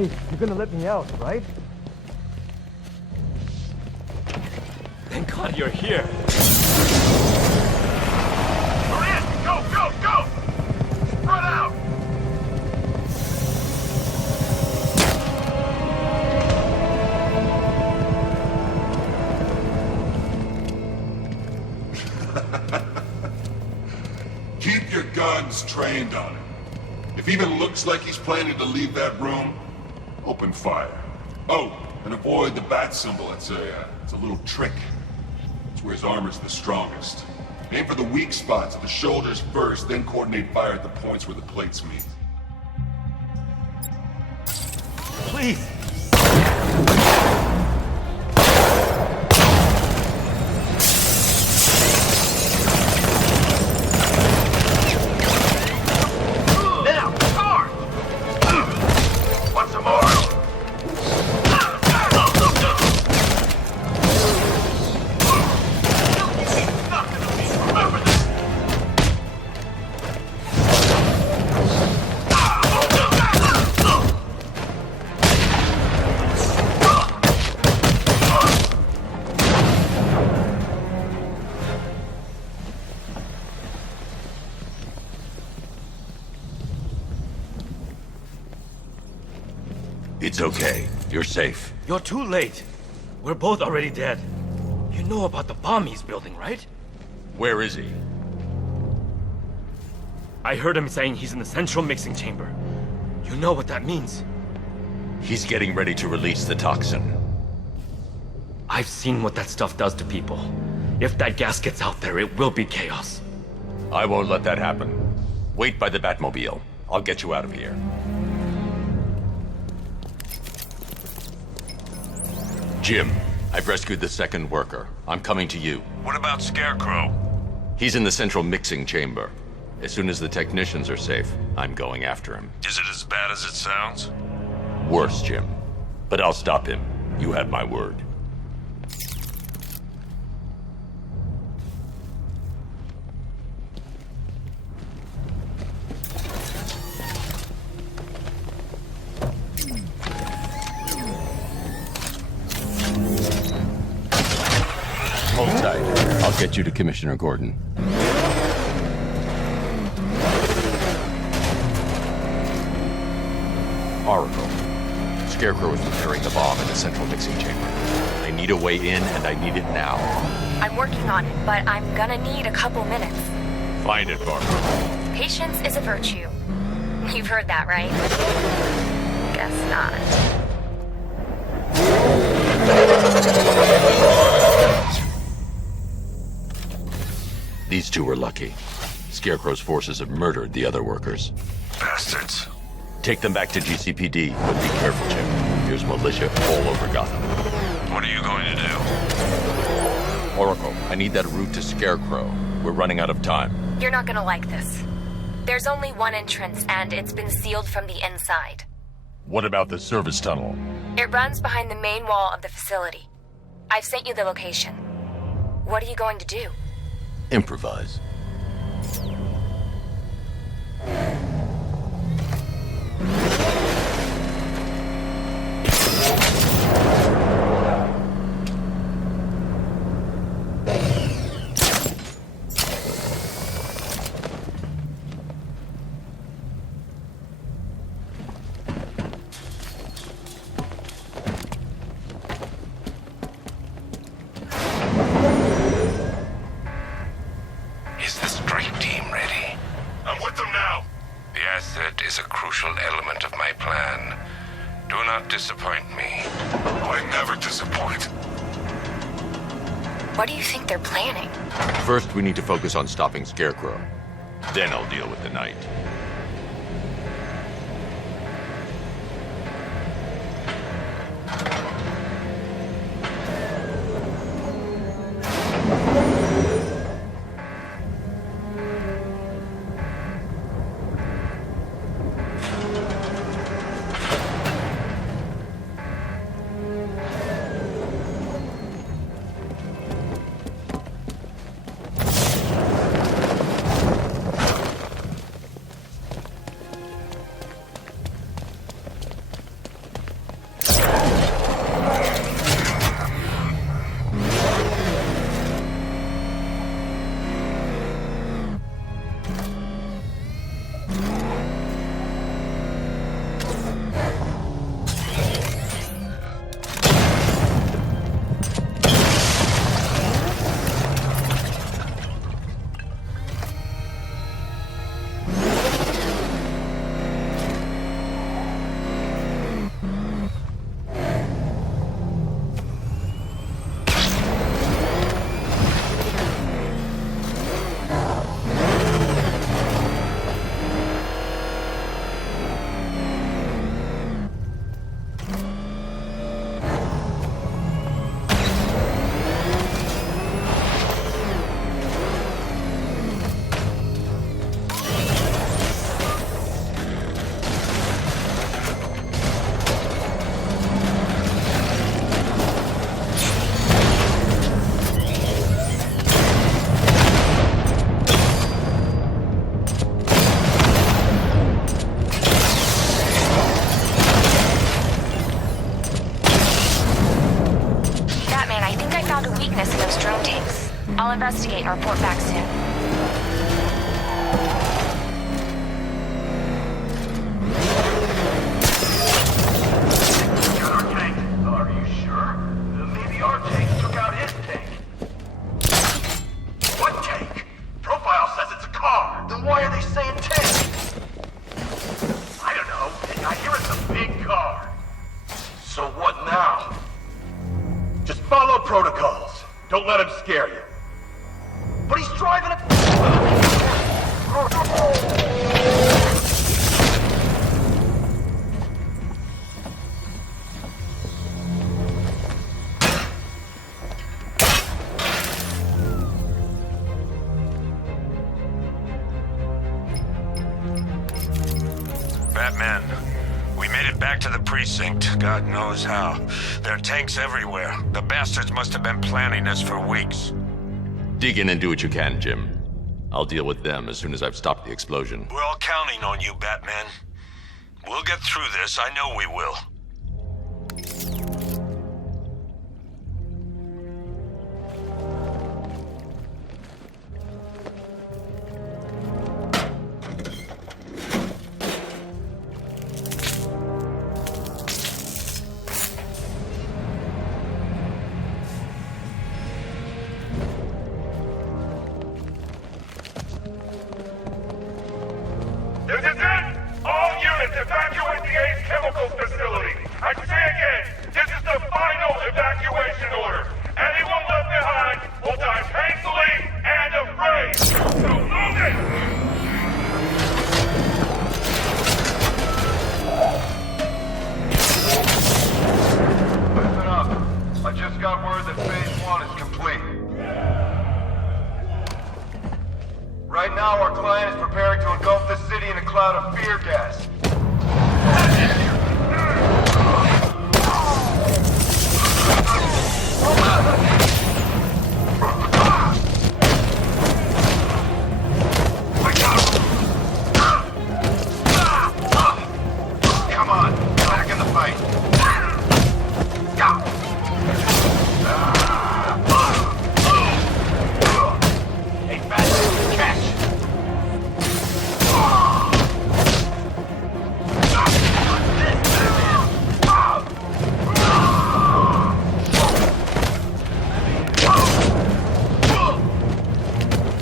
Hey, you're gonna let me out, right? Thank God you're here. Maria, go, go, go! Run out! Keep your guns trained on him. If he even looks like he's planning to leave that room, open fire. Oh, and avoid the bat symbol. It's a little trick. It's where his armor's the strongest. Aim for the weak spots at the shoulders first, then coordinate fire at the points where the plates meet. Please. Now, guard! Want some more? Remember this! It's okay. You're safe. You're too late. We're both already dead. You know about the bomb he's building, right? Where is he? I heard him saying he's in the central mixing chamber. You know what that means. He's getting ready to release the toxin. I've seen what that stuff does to people. If that gas gets out there, it will be chaos. I won't let that happen. Wait by the Batmobile. I'll get you out of here. Jim, I've rescued the second worker. I'm coming to you. What about Scarecrow? He's in the central mixing chamber. As soon as the technicians are safe, I'm going after him. Is it as bad as it sounds? Worse, Jim. But I'll stop him. You have my word. Hold tight. I'll get you to Commissioner Gordon. Oracle. Scarecrow is preparing the bomb in the central mixing chamber. I need a way in, and I need it now. I'm working on it, but I'm gonna need a couple minutes. Find it, Barbara. Patience is a virtue. You've heard that, right? Guess not. These two were lucky. Scarecrow's forces have murdered the other workers. Bastards. Take them back to GCPD, but be careful, Jim. There's militia all over Gotham. What are you going to do? Oracle, I need that route to Scarecrow. We're running out of time. You're not gonna like this. There's only one entrance, and it's been sealed from the inside. What about the service tunnel? It runs behind the main wall of the facility. I've sent you the location. What are you going to do? Improvise. Is the strike team ready? I'm with them now. The asset is a crucial element of my plan. Do not disappoint me. I never disappoint. What do you think they're planning? First, we need to focus on stopping Scarecrow. Then I'll deal with the Knight. Batman, we made it back to the precinct, God knows how. There are tanks everywhere. The bastards must have been planning this for weeks. Dig in and do what you can, Jim. I'll deal with them as soon as I've stopped the explosion. We're all counting on you, Batman. We'll get through this, I know we will. This is it! All units evacuate the Ace Chemicals facility! I say again, this is the final evacuation order! Anyone left behind will die painfully and afraid! So move it! Listen up. I just got word that Phase 1 is complete. Right now, our client is preparing to engulf the city in a cloud of fear gas. Come on, back in the fight. Hey, Batman, catch!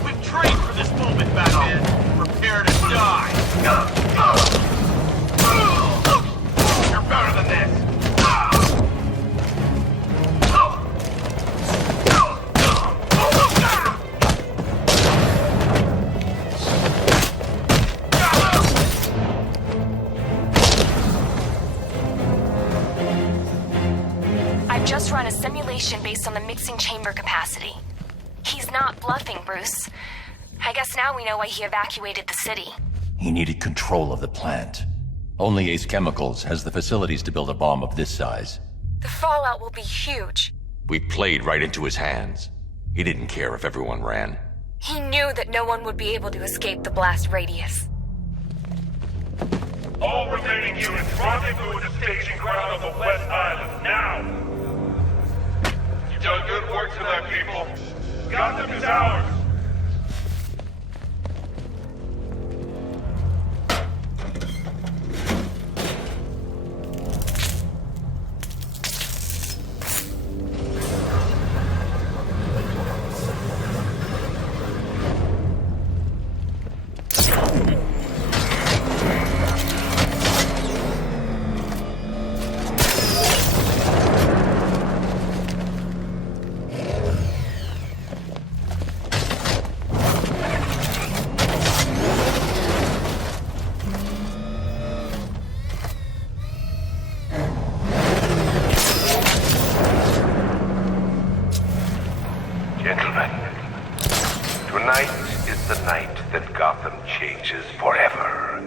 We've trained for this moment, Batman. Prepare to die. You're better than this! I've just run a simulation based on the mixing chamber capacity. He's not bluffing, Bruce. I guess now we know why he evacuated the city. He needed control of the plant. Only Ace Chemicals has the facilities to build a bomb of this size. The fallout will be huge. We played right into his hands. He didn't care if everyone ran. He knew that no one would be able to escape the blast radius. All remaining units rendezvous at the staging ground on the West Island, now! You've done good work tonight, people. Gotham is ours! Gentlemen, tonight is the night that Gotham changes forever.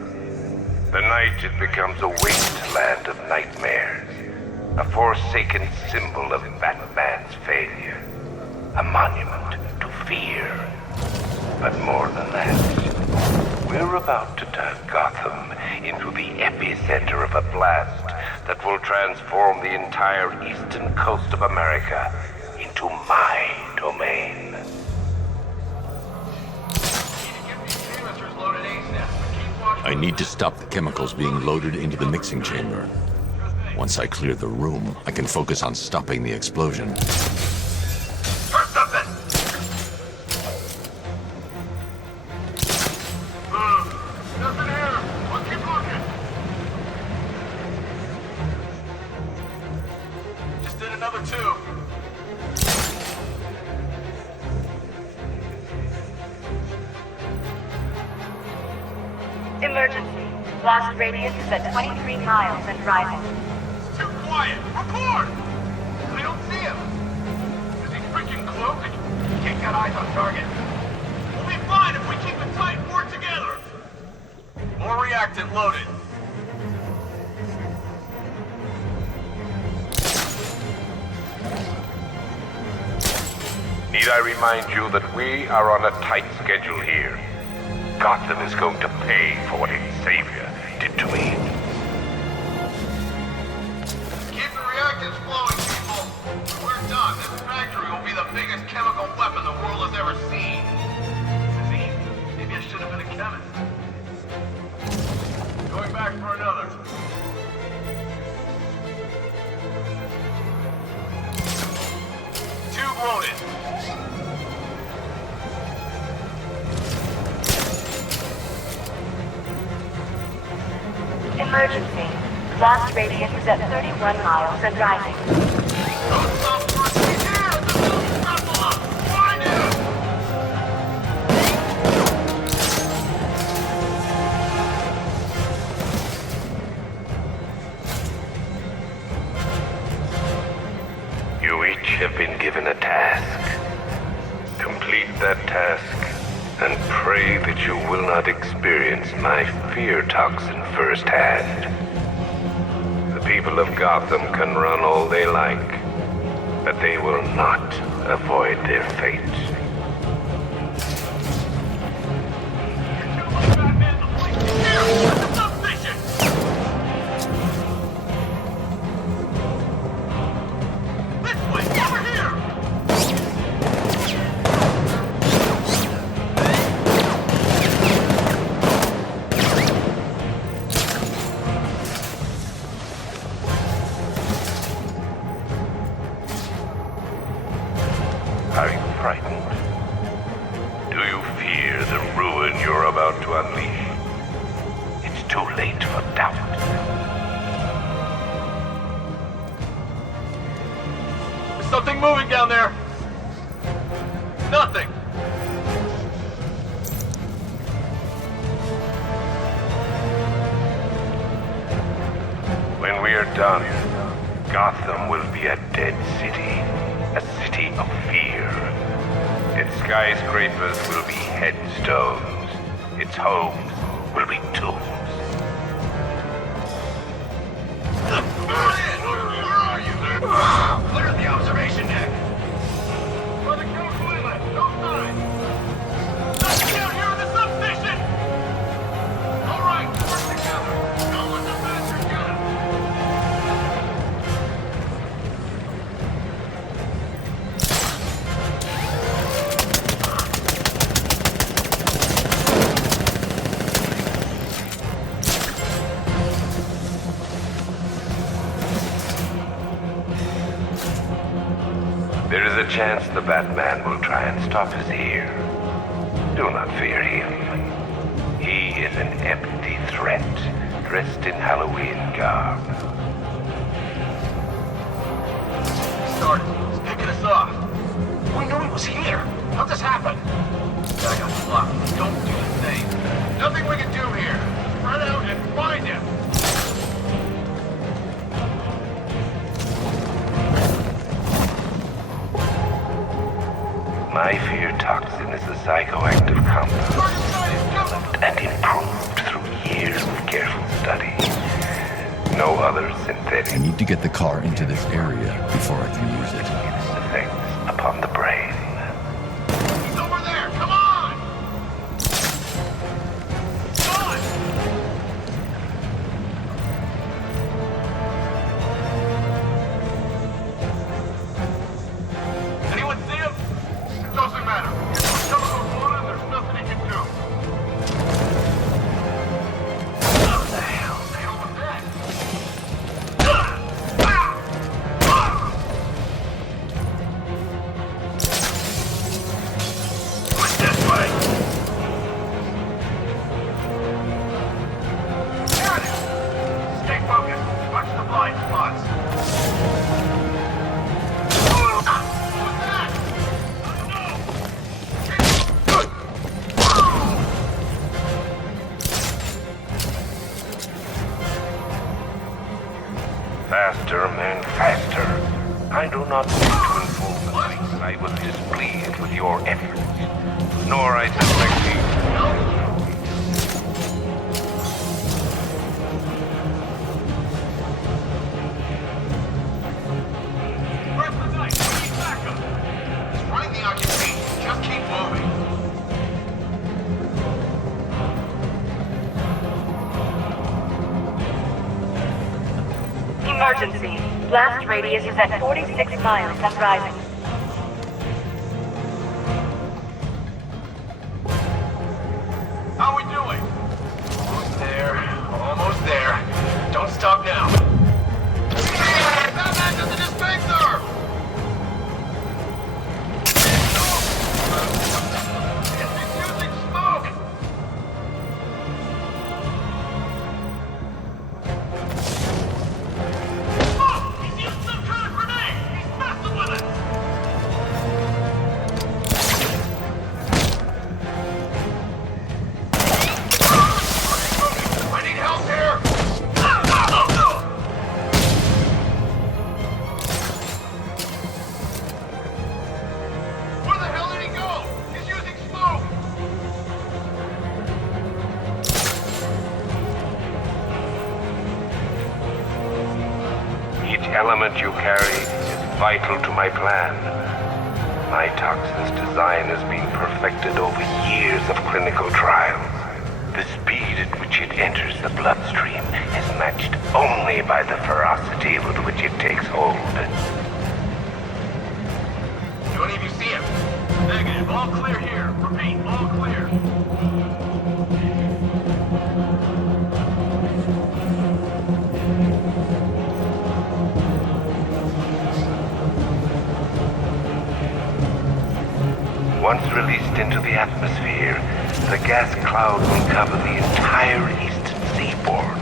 The night it becomes a wasteland of nightmares, a forsaken symbol of Batman's failure, a monument to fear. But more than that, we're about to turn Gotham into the epicenter of a blast that will transform the entire eastern coast of America into my domain. I need to stop the chemicals being loaded into the mixing chamber. Once I clear the room, I can focus on stopping the explosion. Nothing here! We'll keep looking! Just did another tube. Emergency. Blast radius is at 23 miles and rising. It's too quiet! Report! I don't see him! Is he freaking cloaked? Can't get eyes on target. We'll be fine if we keep it tight and work together! More reactant loaded. remind you that we are on a tight schedule here. Gotham is going to pay for what its savior did to me. Keep the reactors flowing, people. When we're done, this factory will be the biggest chemical weapon the world has ever seen. This is easy. Maybe I should have been a chemist. Going back for another. Tube loaded. Emergency. Blast radius is at 31 miles and rising. Don't stop working here! The building's not below! Find it! You each have been given a task. Complete that task, and pray that you will not experience my fear toxin firsthand. The people of Gotham can run all they like, but they will not avoid their fate. Batman, the police is here! At the substation! This way! Over here! Are you frightened? Do you fear the ruin you're about to unleash? It's too late for doubt. There's something moving down there! Nothing! When we are done, Gotham will be a dead city. A city of fear. Its skyscrapers will be headstones. Its homes will be tombs. Where are you? Clear the observation deck! For the chemical inlet! No sign! Nothing down here in the substation! Alright, work together! Don't let the bastard get him! There is a chance the Batman will try and stop us here. Do not fear him. He is an empty threat, dressed in Halloween garb. Sergeant, he's picking us off. We knew he was here. How'd this happen? I got lucky. Don't do the thing. Nothing we can do here. Spread out and find him. My fear toxin is a psychoactive compound, developed and improved through years of careful study. No other synthetic I need to get the car into this area before I can use it. effects upon the brain. He's over there. Come on! Come on! Anyone see him? It doesn't matter. If the chemical's loaded, there's nothing he can do. What the hell was that? Push this way! Got it! Stay focused. Watch the blind spots. What's that? I don't know. Faster, man, faster. I do not want to inform the police I was displeased with your efforts, nor I suspect you. Where's the knife? We need backup. He's running the occupation. Emergency. Blast radius is at 46 miles and rising. How we doing? Almost there. Almost there. Don't stop now. Batman to the dispenser! It's using smoke! Oh! He's used some kind of grenade! He's messing with it! I need help here! Where the hell did he go? He's using smoke! Each element you carry is vital to my plan. My toxin's design has been perfected over years of clinical trials. The speed at which it enters the bloodstream is matched only by the ferocity with which it takes hold. Do any of you see him? Negative. All clear here. Repeat, all clear. Once released into the atmosphere, the gas cloud will cover the entire eastern seaboard.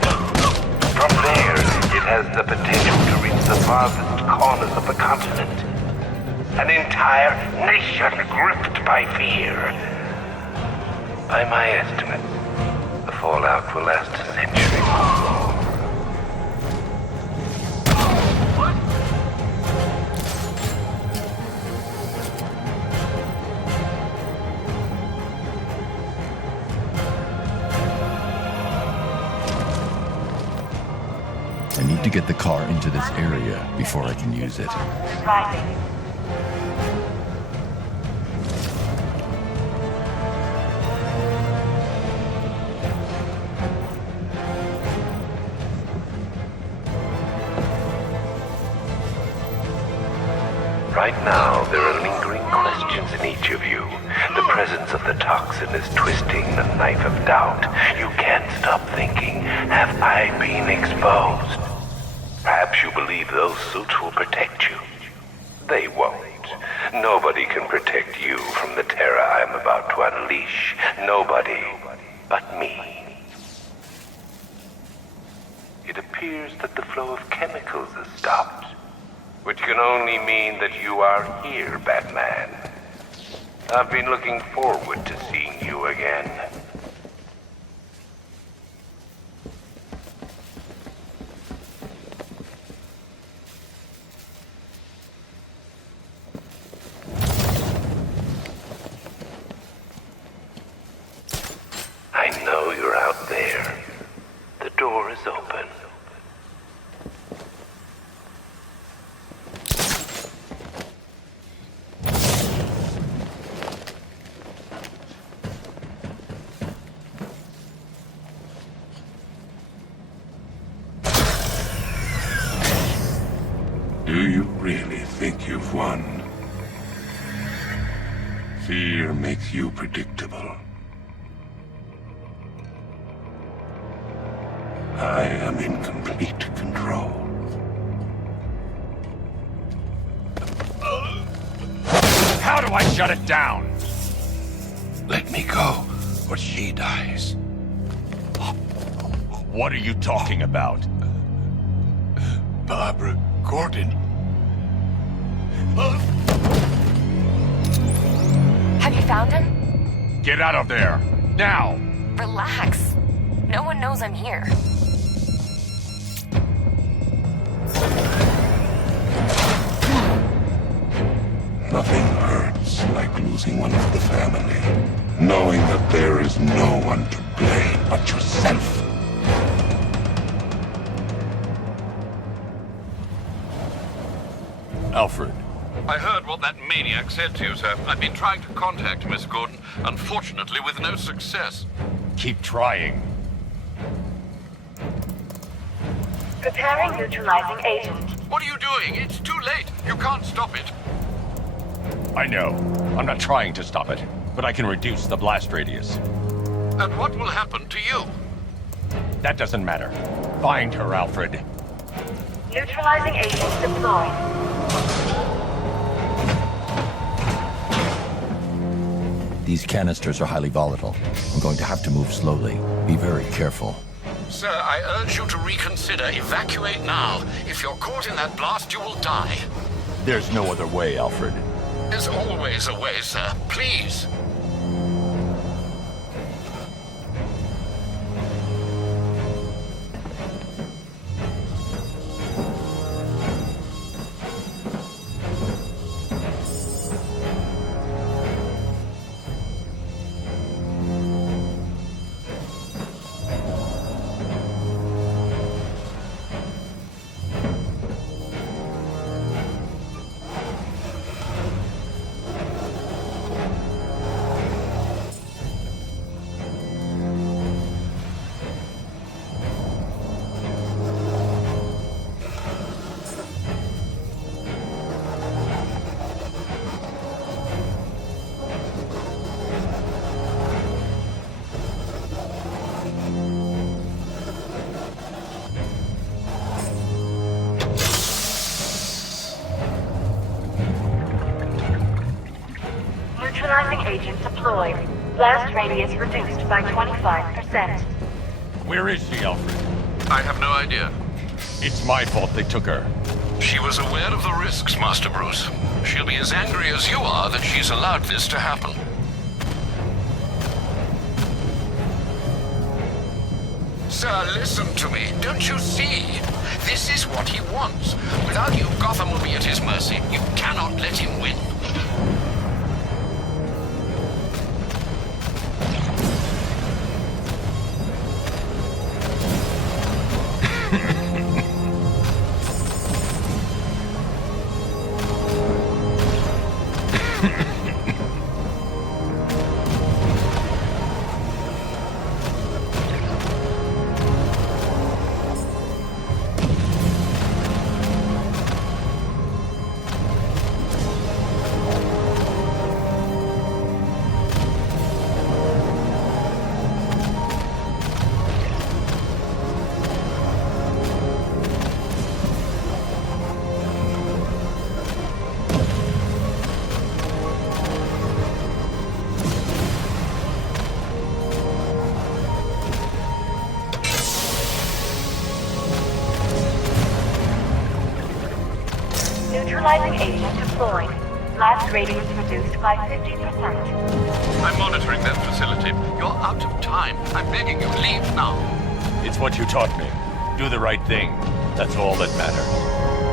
From there, it has the potential to reach the farthest corners of the continent. An entire nation gripped by fear. By my estimate, the fallout will last a century. I need to get the car into this area before I can use it. Rising. Right now, there are lingering questions in each of you. The presence of the toxin is twisting the knife of doubt. You can't stop thinking, have I been exposed? Perhaps you believe those suits will protect you. They won't. Nobody can protect you from the terror I'm about to unleash. Nobody but me. It appears that the flow of chemicals has stopped, which can only mean that you are here, Batman. I've been looking forward to seeing you again. I know you're out there. The door is open. Do you really think you've won? Fear makes you predictable. I am in complete control. How do I shut it down? Let me go, or she dies. What are you talking about? Barbara Gordon. Have you found him? Get out of there! Now! Relax. No one knows I'm here. Nothing hurts like losing one of the family. Knowing that there is no one to blame but yourself. Alfred. I heard what that maniac said to you, sir. I've been trying to contact Miss Gordon, unfortunately with no success. Keep trying. Preparing neutralizing agent. What are you doing? It's too late. You can't stop it. I know. I'm not trying to stop it, but I can reduce the blast radius. And what will happen to you? That doesn't matter. Find her, Alfred. Neutralizing agent deployed. These canisters are highly volatile. I'm going to have to move slowly. Be very careful. Sir, I urge you to reconsider. Evacuate now. If you're caught in that blast, you will die. There's no other way, Alfred. There's always a way, sir. Please. Neutralizing agent deployed. Blast radius reduced by 25%. Where is she, Alfred? I have no idea. It's my fault they took her. She was aware of the risks, Master Bruce. She'll be as angry as you are that she's allowed this to happen. Sir, listen to me. Don't you see? This is what he wants. Without you, Gotham will be at his mercy. You cannot let him win. Neutralizing agent deployed. Blast radius reduced by 50%. I'm monitoring that facility. You're out of time. I'm begging you, leave now. It's what you taught me. Do the right thing. That's all that matters.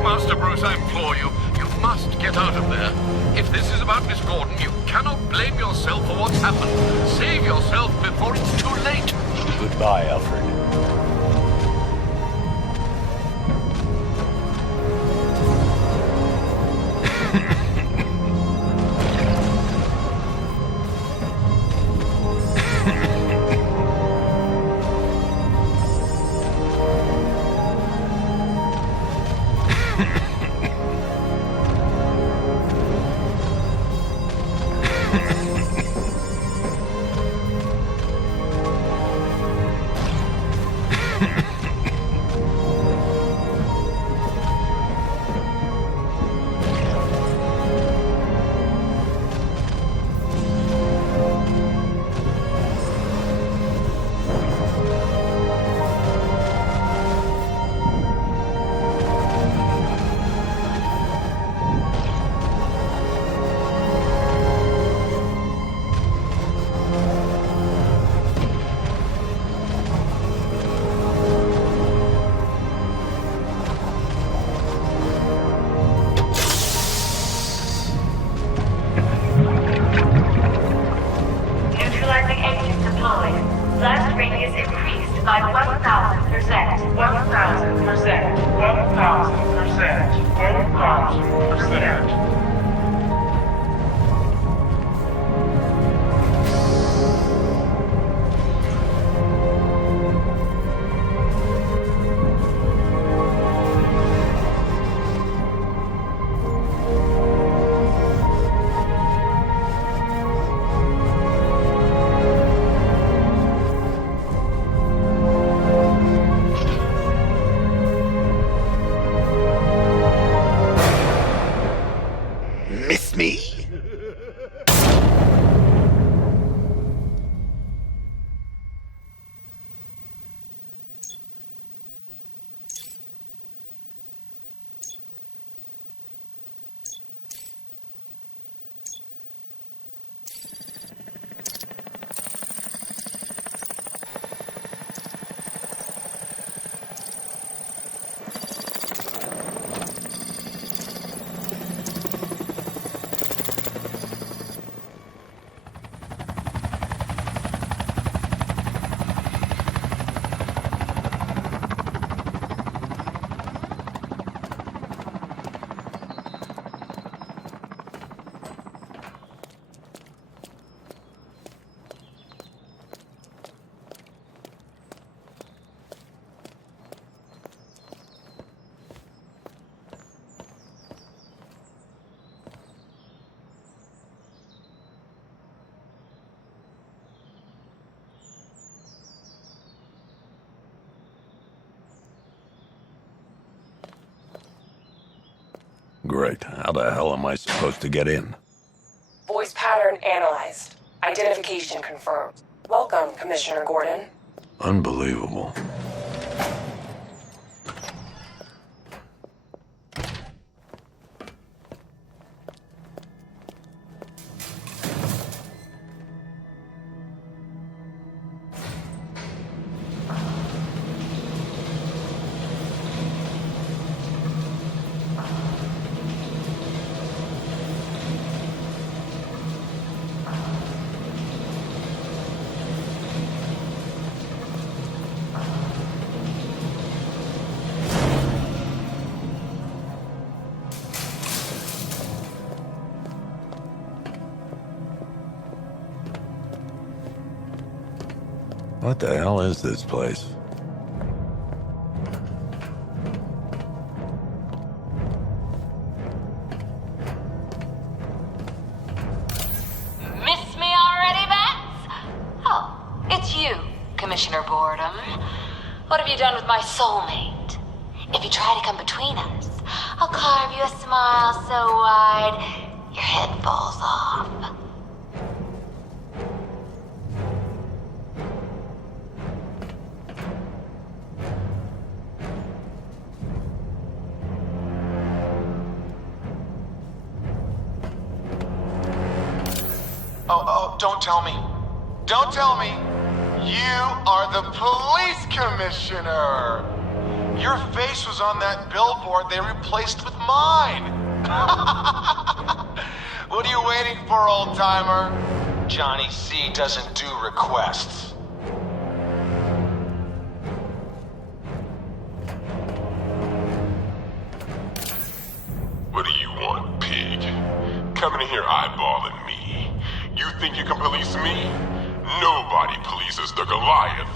Master Bruce, I implore you, you must get out of there. If this is about Miss Gordon, you cannot blame yourself for what's happened. Save yourself before it's too late. Goodbye, Alfred. by 1,000%. 1,000%. 1,000%. 1,000%. Great. How the hell am I supposed to get in? Voice pattern analyzed. Identification confirmed. Welcome, Commissioner Gordon. Unbelievable. What the hell is this place? Miss me already, Bats? Oh, it's you, Commissioner Boredom. What have you done with my soulmate? If you try to come between us, I'll carve you a smile so wide your head falls off. Oh, don't tell me. Don't tell me. You are the police commissioner. Your face was on that billboard they replaced with mine. What are you waiting for, old-timer? Johnny C doesn't do requests. What do you want, pig? Coming in here eyeballing me. You think you can police me? Nobody polices the Goliath.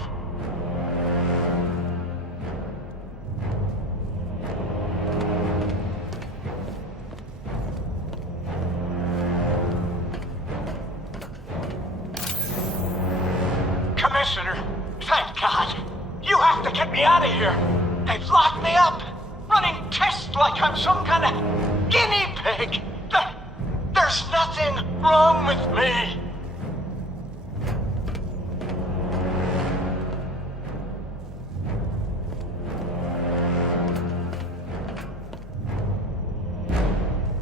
Commissioner, thank God. You have to get me out of here. They've locked me up, running tests like I'm some kind of guinea pig. There's nothing wrong with me.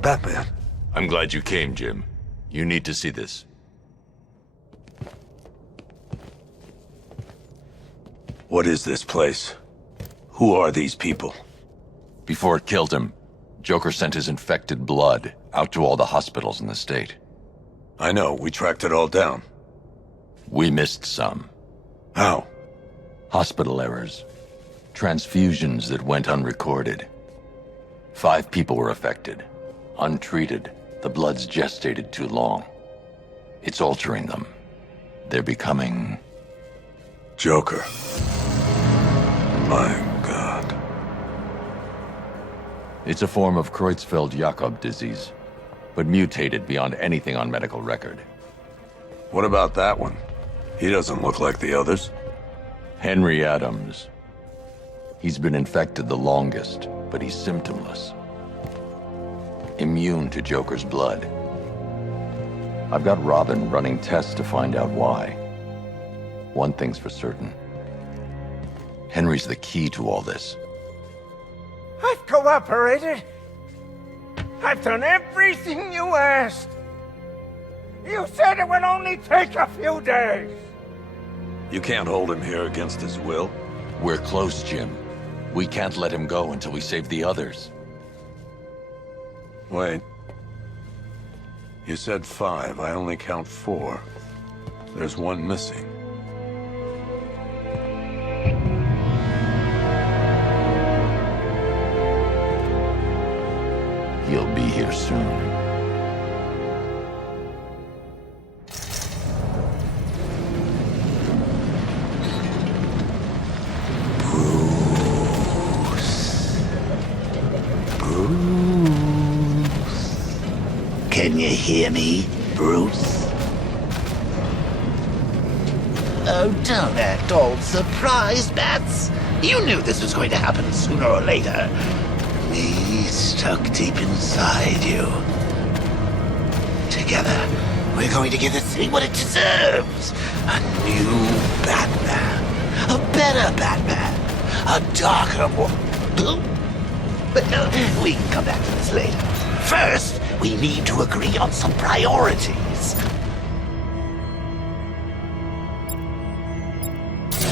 Batman. I'm glad you came, Jim. You need to see this. What is this place? Who are these people? Before it killed him, Joker sent his infected blood out to all the hospitals in the state. I know, we tracked it all down. We missed some. How? Hospital errors. Transfusions that went unrecorded. 5 people were affected. Untreated, the blood's gestated too long. It's altering them. They're becoming... Joker. My God. It's a form of Creutzfeldt-Jakob disease, but mutated beyond anything on medical record. What about that one? He doesn't look like the others. Henry Adams. He's been infected the longest, but he's symptomless. Immune to Joker's blood. I've got Robin running tests to find out why. One thing's for certain. Henry's the key to all this. I've cooperated. I've done everything you asked. You said it would only take a few days. You can't hold him here against his will. We're close, Jim. We can't let him go until we save the others. Wait. You said 5. I only count 4. There's one missing. He'll be here soon. Can you hear me, Bruce? Oh, don't act all surprised, Bats. You knew this was going to happen sooner or later. me stuck deep inside you. Together, we're going to give the city what it deserves. A new Batman. A better Batman. A darker one. We can come back to this later. First, we need to agree on some priorities.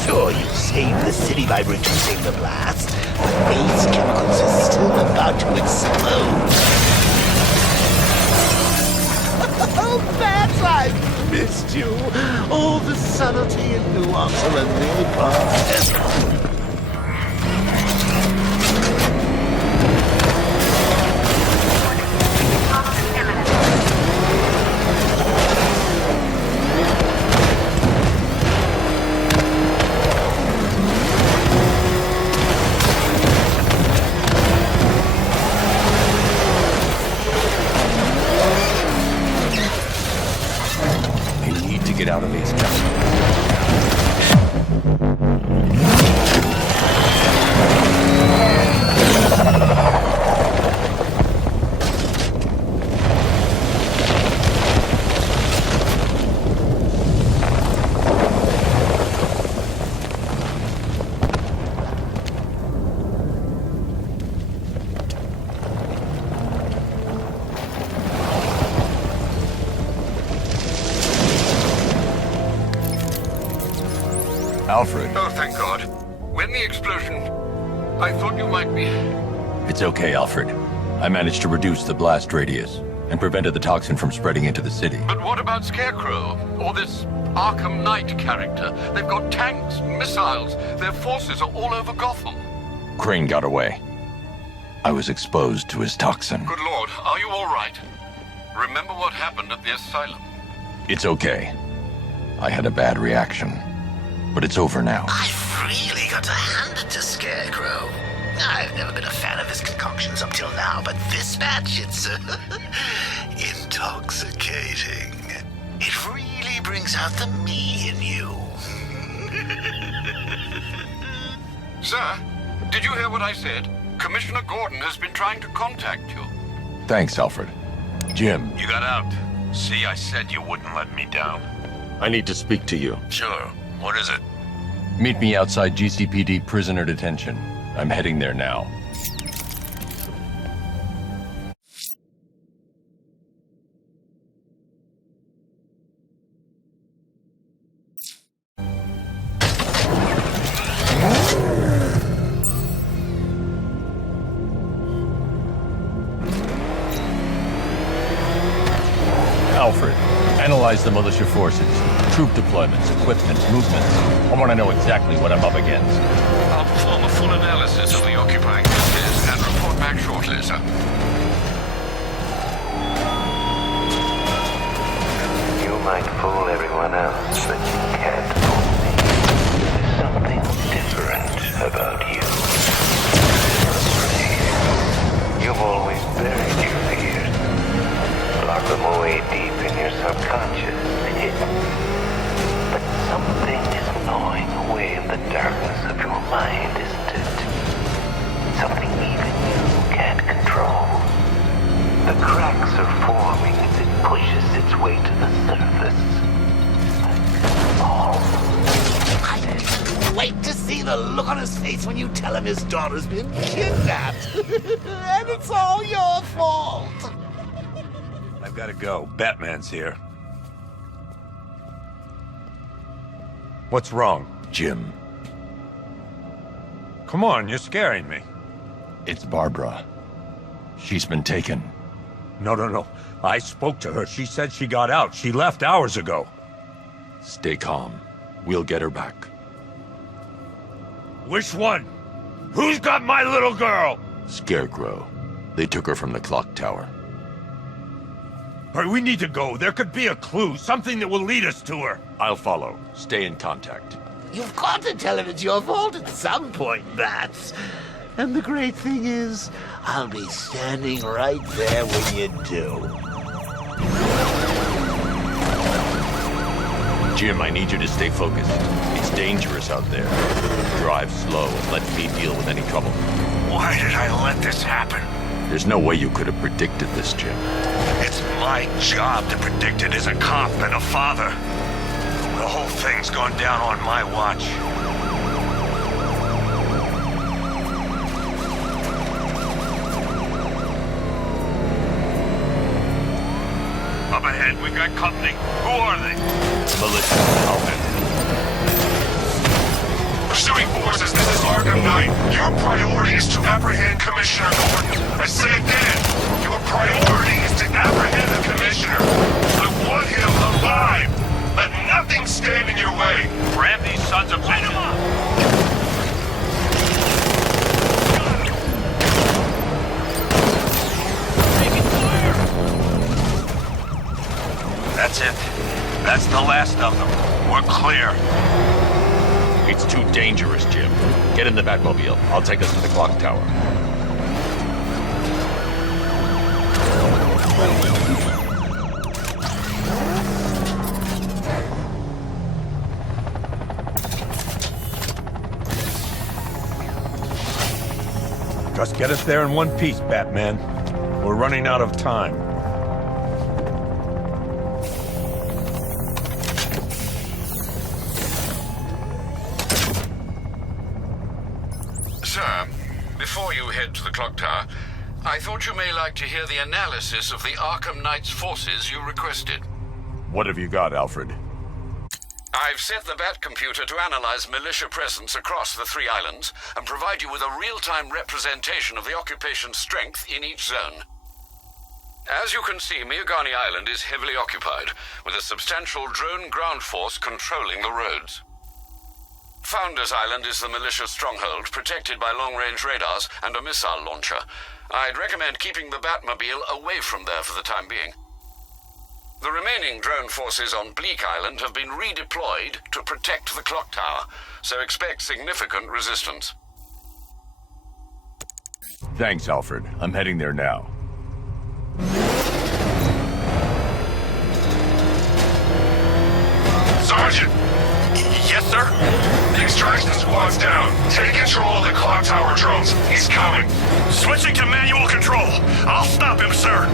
Sure, you saved the city by reducing the blast, but Ace Chemicals is still about to explode. Oh, Bats, I've missed you. All the subtlety and nuance of a new process. Get out of these chemicals. Alfred. Oh, thank God. When the explosion... I thought you might be... It's okay, Alfred. I managed to reduce the blast radius and prevented the toxin from spreading into the city. But what about Scarecrow? Or this Arkham Knight character? They've got tanks, missiles. Their forces are all over Gotham. Crane got away. I was exposed to his toxin. Good Lord, are you all right? Remember what happened at the asylum? It's okay. I had a bad reaction. But it's over now. I've really got to hand it to Scarecrow. I've never been a fan of his concoctions up till now, but this batch, it's intoxicating. It really brings out the me in you. Sir, did you hear what I said? Commissioner Gordon has been trying to contact you. Thanks, Alfred. Jim. You got out. See, I said you wouldn't let me down. I need to speak to you. Sure. What is it? Meet me outside GCPD prisoner detention. I'm heading there now. Alfred, analyze the militia forces, troop deployments, equipment, movements. I want to know exactly what I'm up against. I'll perform a full analysis of the occupying forces and report back shortly, sir. You might fool everyone else, but you can't fool me. There's something different about you. You've always buried your fears. Locked them away deep in your subconscious, hidden. But something is gnawing away in the darkness of your mind, isn't it? Something even you can't control. The cracks are forming as it pushes its way to the surface. I can't wait to see the look on his face when you tell him his daughter's been kidnapped. And it's all your fault. I've got to go. Batman's here. What's wrong? Jim. Come on, you're scaring me. It's Barbara. She's been taken. No. I spoke to her. She said she got out. She left hours ago. Stay calm. We'll get her back. Which one? Who's got my little girl? Scarecrow. They took her from the clock tower. All right, we need to go. There could be a clue, something that will lead us to her. I'll follow. Stay in contact. You've got to tell him it's your fault at some point, Bats. And the great thing is, I'll be standing right there when you do. Jim, I need you to stay focused. It's dangerous out there. Drive slow and let me deal with any trouble. Why did I let this happen? There's no way you could have predicted this, Jim. It's my job to predict it as a cop and a father. The whole thing's gone down on my watch. Up ahead, we've got company. Who are they? Militia. I'll handle it. Pursuing forces, this is ArkhamKnight. Your priority is to apprehend Commissioner Gordon. I say again, your priority is to apprehend the Commissioner. I want him alive. Let nothing stand in your way. Ram these sons of bitches. That's it. That's the last of them. We're clear. It's too dangerous, Jim. Get in the Batmobile. I'll take us to the clock tower. Just get us there in one piece, Batman. We're running out of time. Sir, before you head to the clock tower, I thought you may like to hear the analysis of the Arkham Knight's forces you requested. What have you got, Alfred? I've set the Bat computer to analyze militia presence across the 3 islands and provide you with a real-time representation of the occupation's strength in each zone. As you can see, Miagani Island is heavily occupied, with a substantial drone ground force controlling the roads. Founders Island is the militia stronghold, protected by long-range radars and a missile launcher. I'd recommend keeping the Batmobile away from there for the time being. The remaining drone forces on Bleak Island have been redeployed to protect the clock tower, so expect significant resistance. Thanks, Alfred. I'm heading there now. Sergeant! Yes, sir? The extraction squad's down. Take control of the clock tower drones. He's coming. Switching to manual control. I'll stop him, sir.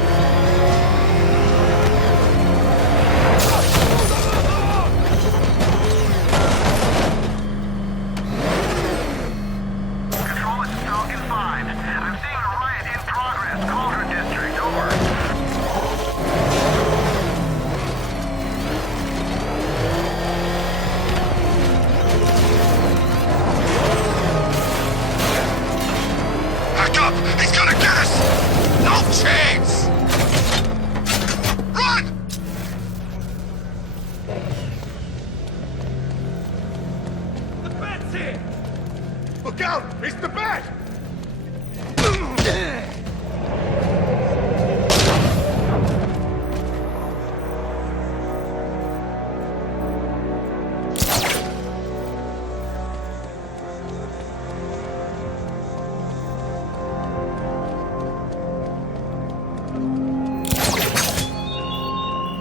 Control is Falcon 5. I'm seeing a riot in progress. Cauldron District, over. Back up! He's gonna get us! No chance! Run! The Bat's here! Look out! It's the Bat!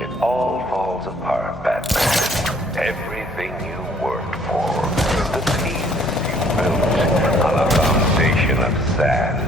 It all falls apart, Batman. Everything you worked for, the peace you built on a foundation of sand.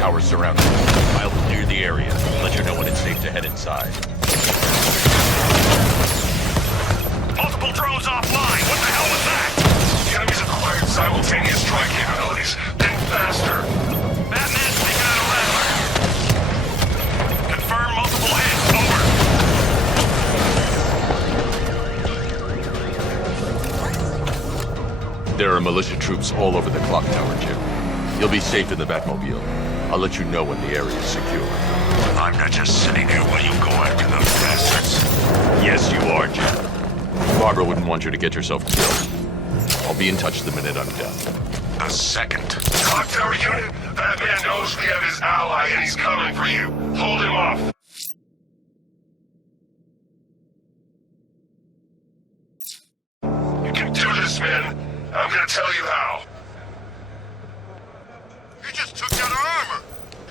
tower's surrounded. I'll clear the area. Let you know when it's safe to head inside. Multiple drones offline. What the hell was that? The enemy's acquired simultaneous strike capabilities. Think faster. Batman taking out a rattler. Confirm multiple hits. Over. There are militia troops all over the clock tower, Jim. You'll be safe in the Batmobile. I'll let you know when the area is secure. I'm not just sitting here while you go after those bastards. Yes, you are, Jim. Barbara wouldn't want you to get yourself killed. I'll be in touch the minute I'm done. A second. Clock tower unit, Batman knows we have his ally and he's coming for you. Hold him off. You can do this, man. I'm gonna tell you how. You just took out our armor!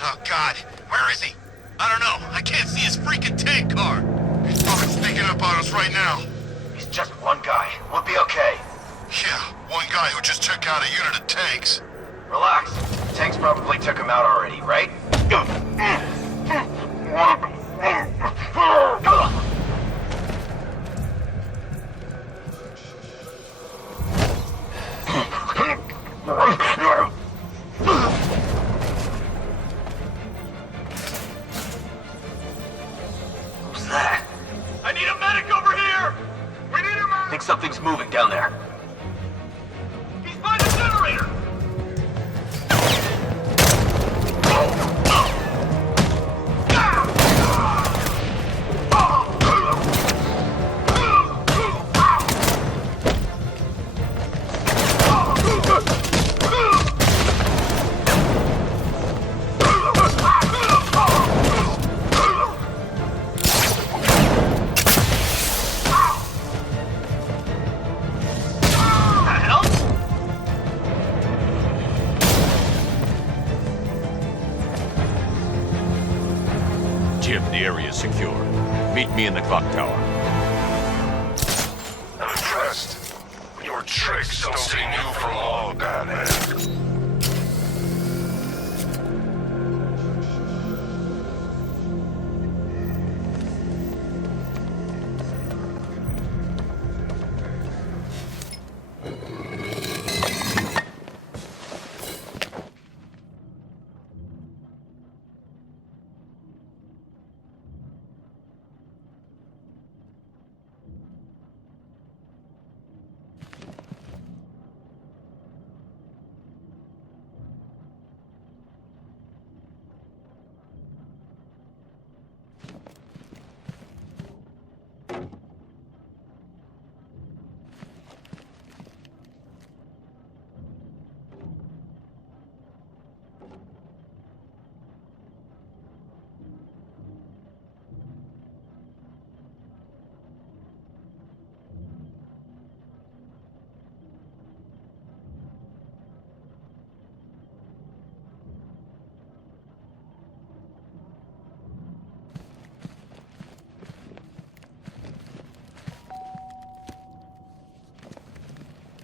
Oh, God. Where is he? I don't know. I can't see his freaking tank car. He's probably sneaking up on us right now. He's just one guy. We'll be okay. Yeah, one guy who just took out a unit of tanks. Relax. Tanks probably took him out already, right? Who's that? I need a medic over here! We need a medic! I think something's moving down there. He's by the generator! Jim, the area is secure. Meet me in the clock tower. I'm impressed. Your tricks don't stay new for long, Batman.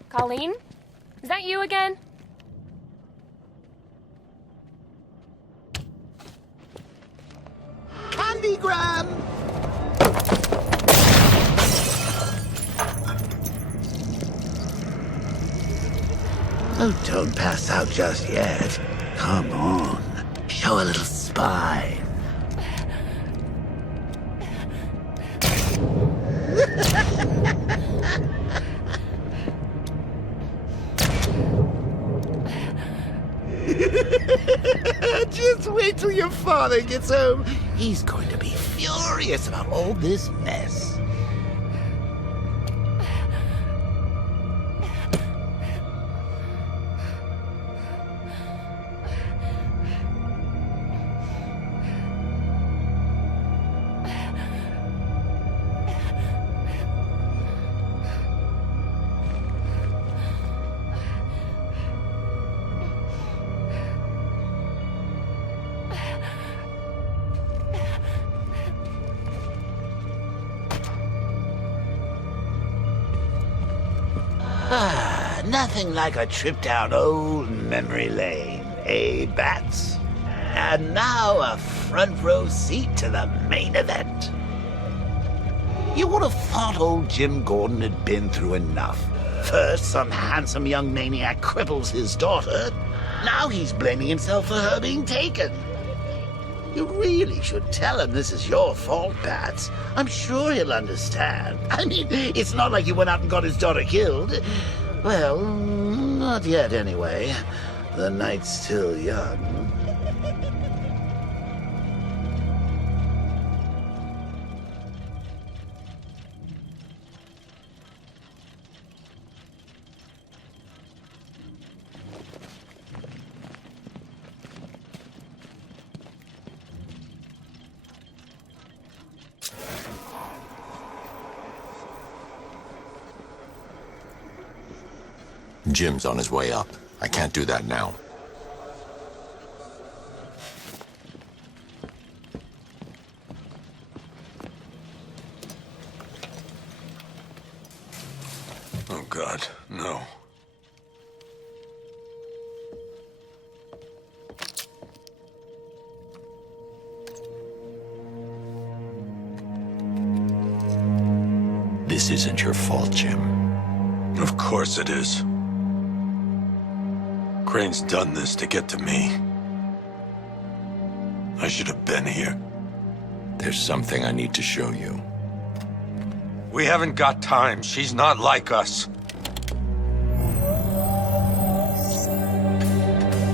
Colleen? Is that you again? Candygram! Oh, don't pass out just yet. Come on. Show a little spine. Just wait till your father gets home. He's going to be furious about all this mess. Nothing like a trip down old memory lane, eh, Bats? And now a front row seat to the main event. You would have thought old Jim Gordon had been through enough. First, some handsome young maniac cripples his daughter. Now he's blaming himself for her being taken. You really should tell him this is your fault, Bats. I'm sure he'll understand. I mean, it's not like you went out and got his daughter killed. Well, not yet anyway. The night's still young. Jim's on his way up. I can't do that now. Oh, God, no. This isn't your fault, Jim. Of course it is. Crane's done this to get to me. I should have been here. There's something I need to show you. We haven't got time. She's not like us.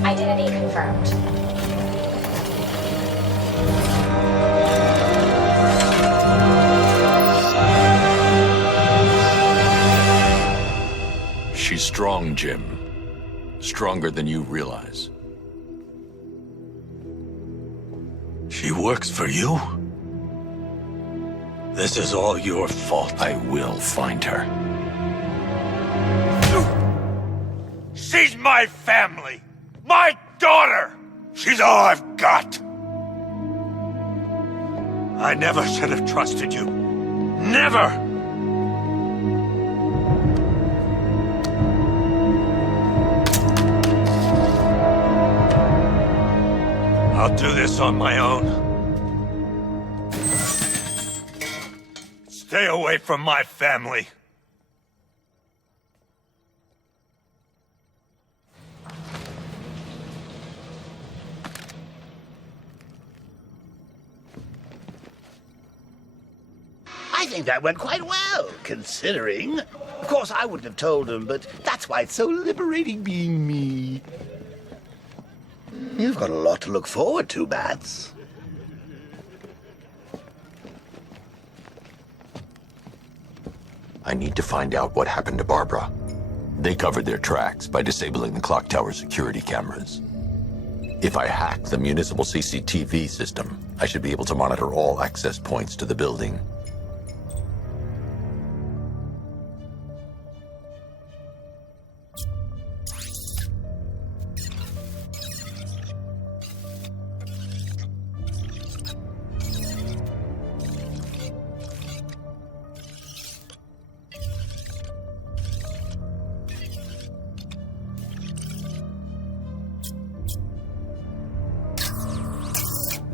Identity confirmed. She's strong, Jim. Stronger than you realize. She works for you? This is all your fault. I will find her. She's my family! My daughter! She's all I've got! I never should have trusted you. Never! I'll do this on my own. Stay away from my family. I think that went quite well, considering. Of course, I wouldn't have told him, but that's why it's so liberating being me. You've got a lot to look forward to, Bats. I need to find out what happened to Barbara. They covered their tracks by disabling the clock tower security cameras. If I hack the municipal CCTV system, I should be able to monitor all access points to the building.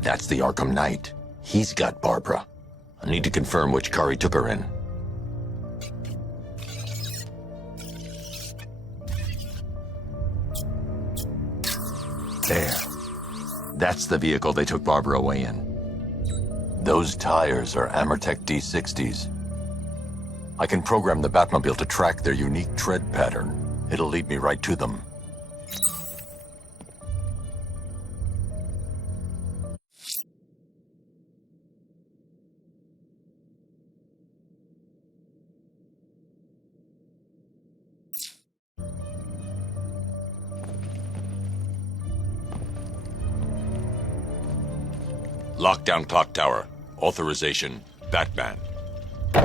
That's the Arkham Knight. He's got Barbara. I need to confirm which car he took her in. There. That's the vehicle they took Barbara away in. Those tires are Amertech D60s. I can program the Batmobile to track their unique tread pattern. It'll lead me right to them. Lockdown clock tower. Authorization, Batman. Now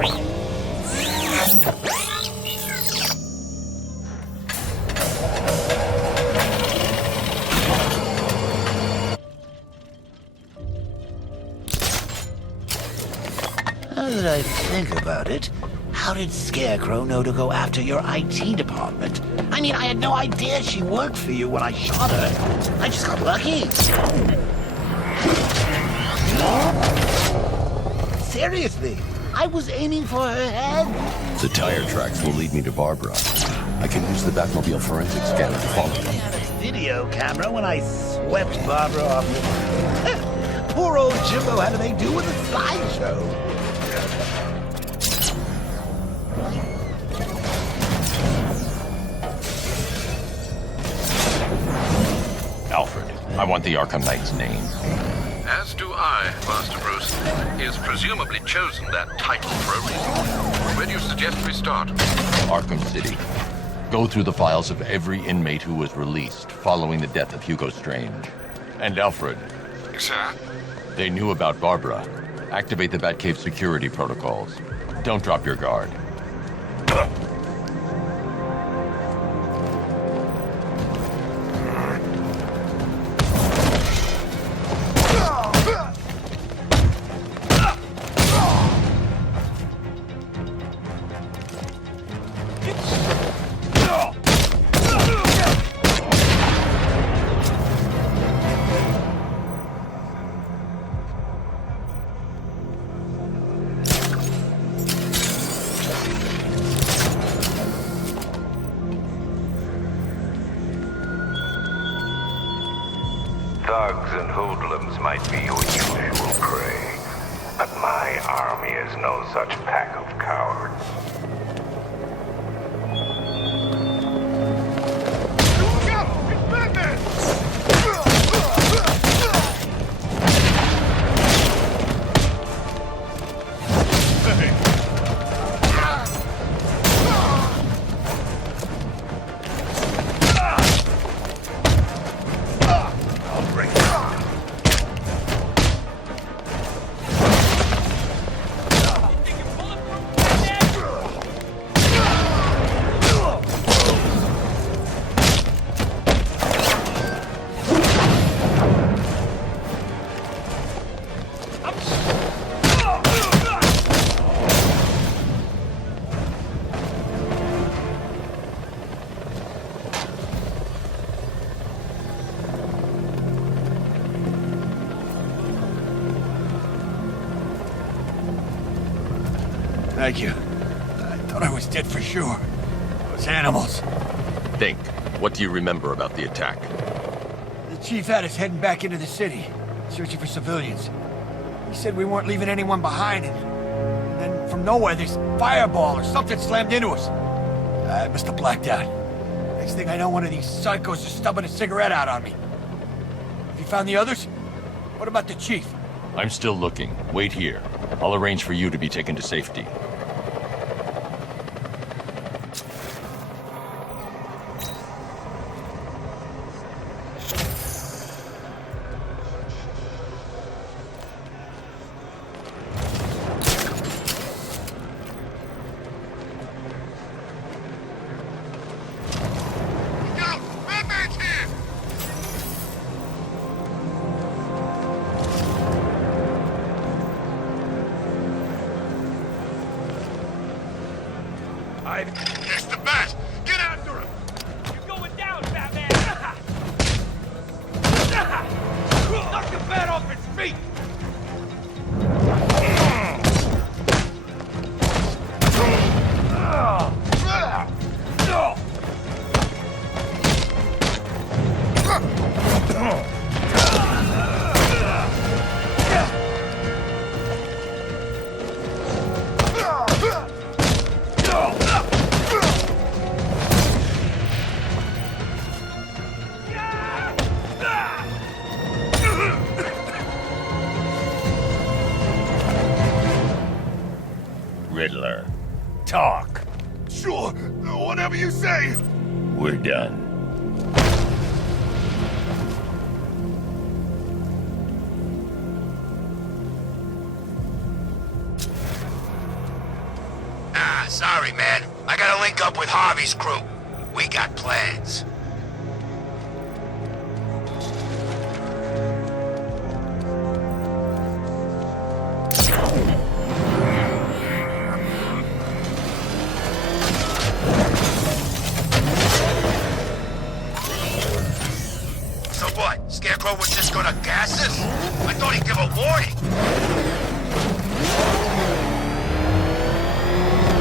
that I think about it, how did Scarecrow know to go after your IT department? I mean, I had no idea she worked for you when I shot her. I just got lucky. Seriously, I was aiming for her head. The tire tracks will lead me to Barbara. I can use the Batmobile forensic scanner to follow them. Video camera when I swept Barbara off the... Poor old Jimbo had to make do with a slideshow. Alfred, I want the Arkham Knight's name. As do I, Master Bruce. He has presumably chosen that title for a reason. Where do you suggest we start? Arkham City. Go through the files of every inmate who was released following the death of Hugo Strange. And Alfred. Sir? They knew about Barbara. Activate the Batcave security protocols. Don't drop your guard. Thugs and hoodlums might be your usual prey, but my army is no such pack of cowards. Look out! It's Batman! Thank you. I thought I was dead for sure. Those animals. Think. What do you remember about the attack? The chief had us heading back into the city, searching for civilians. He said we weren't leaving anyone behind, and then from nowhere this fireball or something slammed into us. I must have blacked out. Next thing I know, one of these psychos is stubbing a cigarette out on me. Have you found the others? What about the chief? I'm still looking. Wait here. I'll arrange for you to be taken to safety. It's the Bat! Get after him! You're going down, Batman! Knock the Bat off its feet! Riddler. Talk. Sure, whatever you say. We're done. Sorry, man. I gotta link up with Harvey's crew. We got plans. So what? Scarecrow Scarecrow was just gonna gas us? I thought he'd give a warning.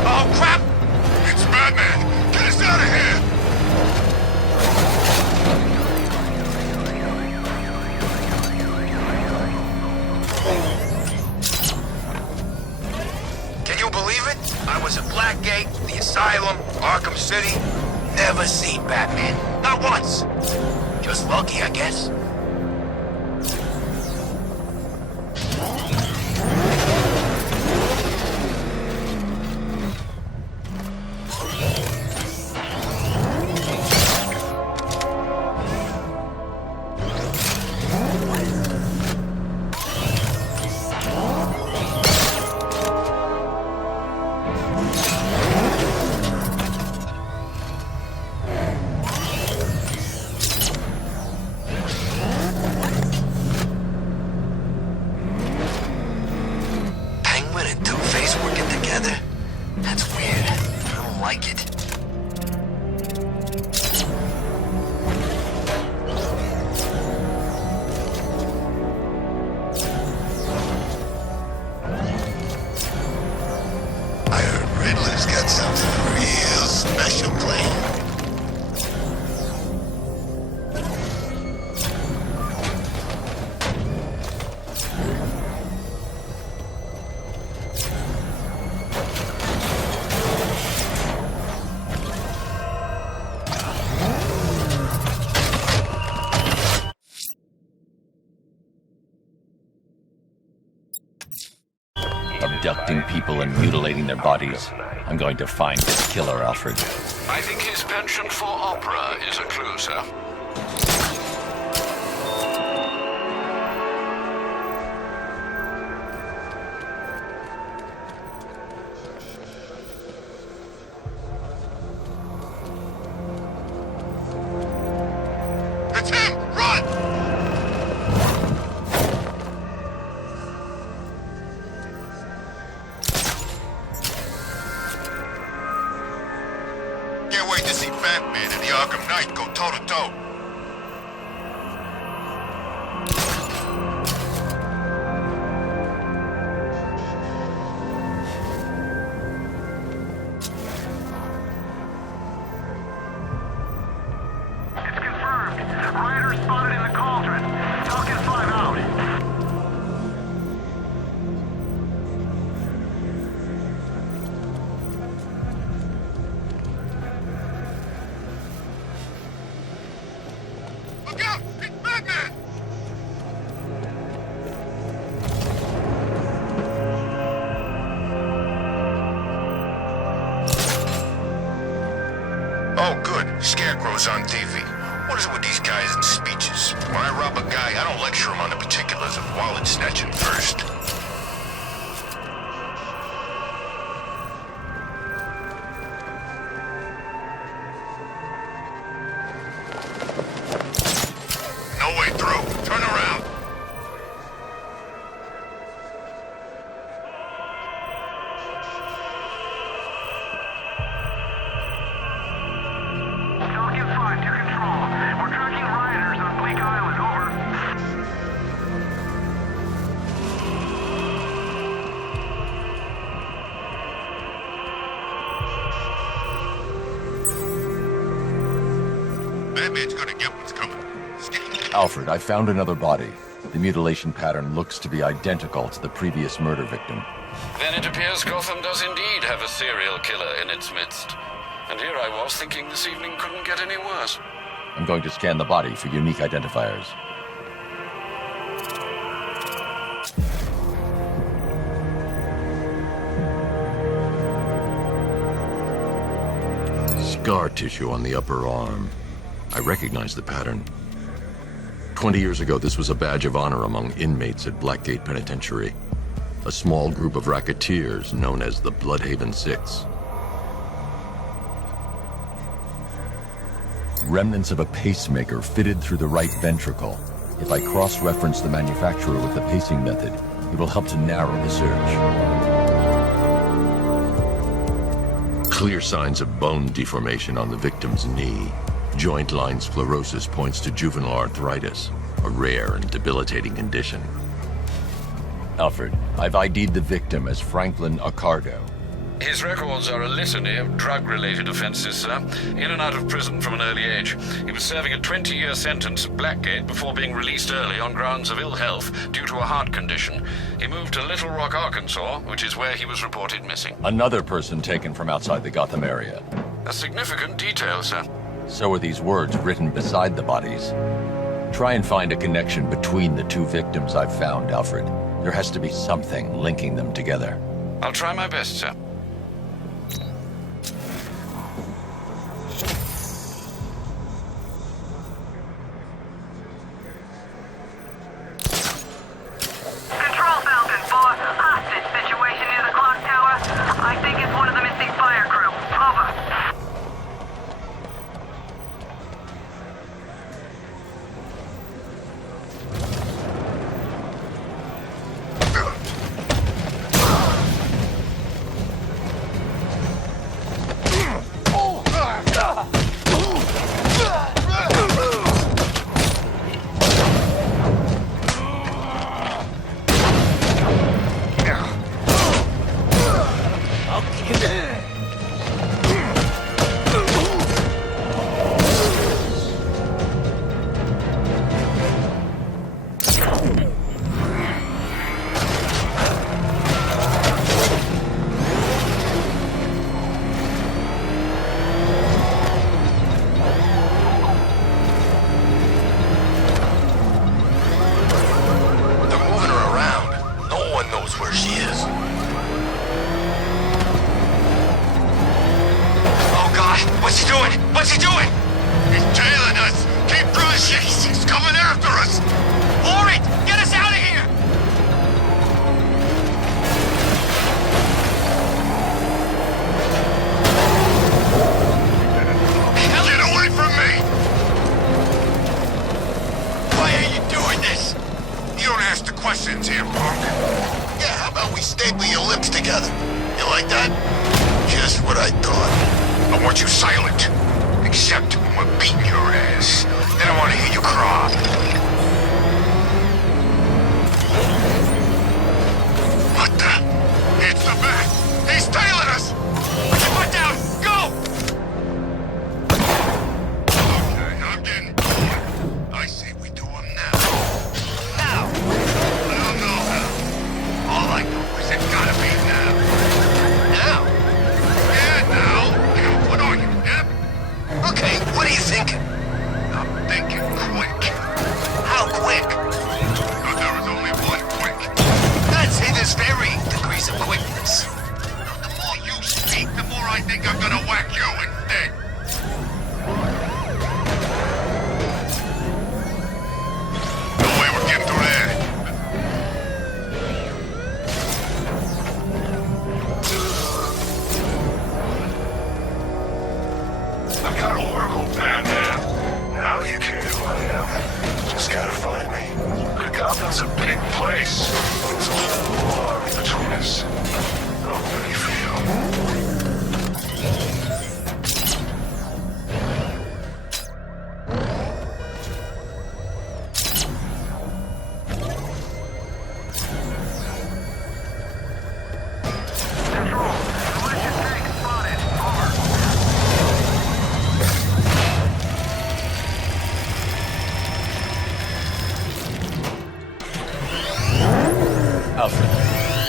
Oh, crap! It's Batman! Get us out of here! Can you believe it? I was at Blackgate, the Asylum, Arkham City. Never seen Batman. Not once. Just lucky, I guess. Abducting people and mutilating their bodies. I'm going to find this killer, Alfred. I think his penchant for opera is a clue, sir. It's him! Run! Can't wait to see Batman and the Arkham Knight go toe-to-toe. It's confirmed. Rider spotted in the cauldron. Falcon 5 out. Look out! It's Batman! Oh, good. Scarecrow's on TV. What is it with these guys and speeches? When I rob a guy, I don't lecture him on the particulars of wallet snatching first. No way through. Turn around. Falcon 5 to control. We're tracking rioters on Bleak Island. Over. Batman's gonna get what's coming. Alfred, I found another body. The mutilation pattern looks to be identical to the previous murder victim. Then it appears Gotham does indeed have a serial killer in its midst. And here I was thinking this evening couldn't get any worse. I'm going to scan the body for unique identifiers. Scar tissue on the upper arm. I recognize the pattern. 20 years ago, this was a badge of honor among inmates at Blackgate Penitentiary. A small group of racketeers known as the Bloodhaven Six. Remnants of a pacemaker fitted through the right ventricle. If I cross-reference the manufacturer with the pacing method, it will help to narrow the search. Clear signs of bone deformation on the victim's knee. Joint line sclerosis points to juvenile arthritis. a rare and debilitating condition. Alfred, I've ID'd the victim as Franklin Accardo. His records are a litany of drug-related offenses, sir. In and out of prison from an early age. He was serving a 20-year sentence at Blackgate before being released early on grounds of ill health due to a heart condition. He moved to Little Rock, Arkansas, which is where he was reported missing. Another person taken from outside the Gotham area. A significant detail, sir. So are these words written beside the bodies. Try and find a connection between the two victims I've found, Alfred. There has to be something linking them together. I'll try my best, sir. Control Falcon 4, hostage situation near the clock tower. I think it's one of the missing fire crew. Over.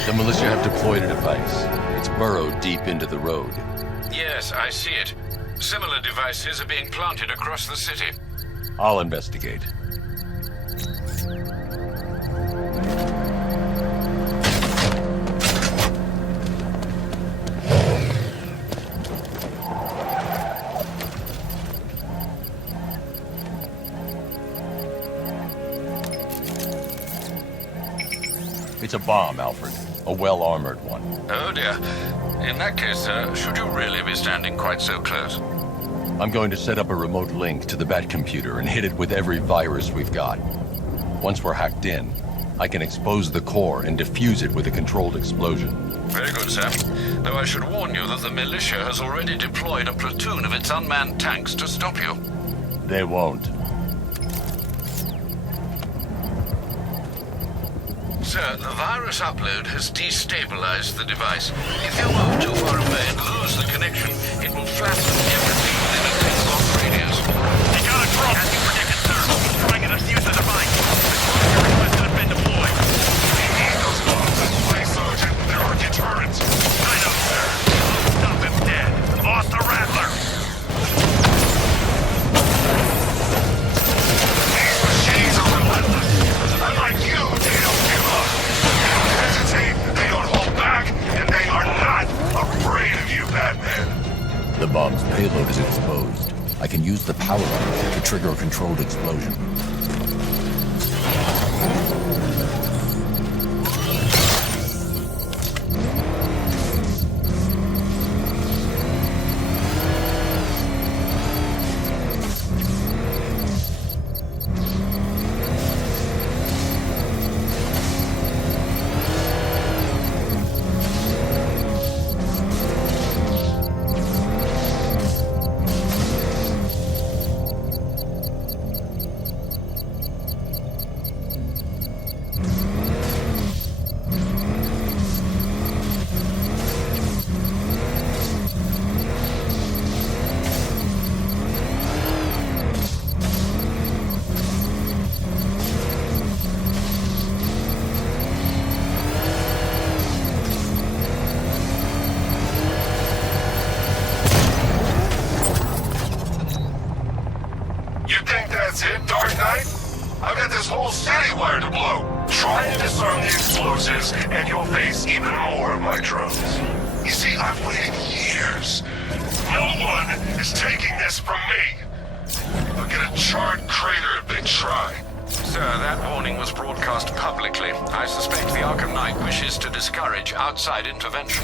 The militia have deployed a device. It's burrowed deep into the road. Yes, I see it. Similar devices are being planted across the city. I'll investigate. It's a bomb, Alfred. A well-armored one. Oh dear. In that case, should you really be standing quite so close? I'm going to set up a remote link to the Bat computer and hit it with every virus we've got. Once we're hacked in, I can expose the core and defuse it with a controlled explosion. Very good, sir. Though I should warn you that the militia has already deployed a platoon of its unmanned tanks to stop you. They won't. Sir, the virus upload has destabilized the device. If you move too far away and lose the connection, it will flatten everything within a 10-block radius. They got a drop! As you predicted, sir. Trying to fuse the device. The request has been deployed. We need those bombs in place, Sergeant. There are deterrents. I know, sir. Stop him dead. Lost the Rattler. These machines are relentless. Unlike you, they don't give up. They don't hesitate, they don't hold back, and they are not afraid of you, Batman. The bomb's payload is exposed. I can use the power up to trigger a controlled explosion. You think that's it, Dark Knight? I've got this whole city wired to blow. Try and disarm the explosives, and you'll face even more of my drones. You see, I've waited years. No one is taking this from me. They'll get a charred crater if they try. Sir, that warning was broadcast publicly. I suspect the Arkham Knight wishes to discourage outside intervention.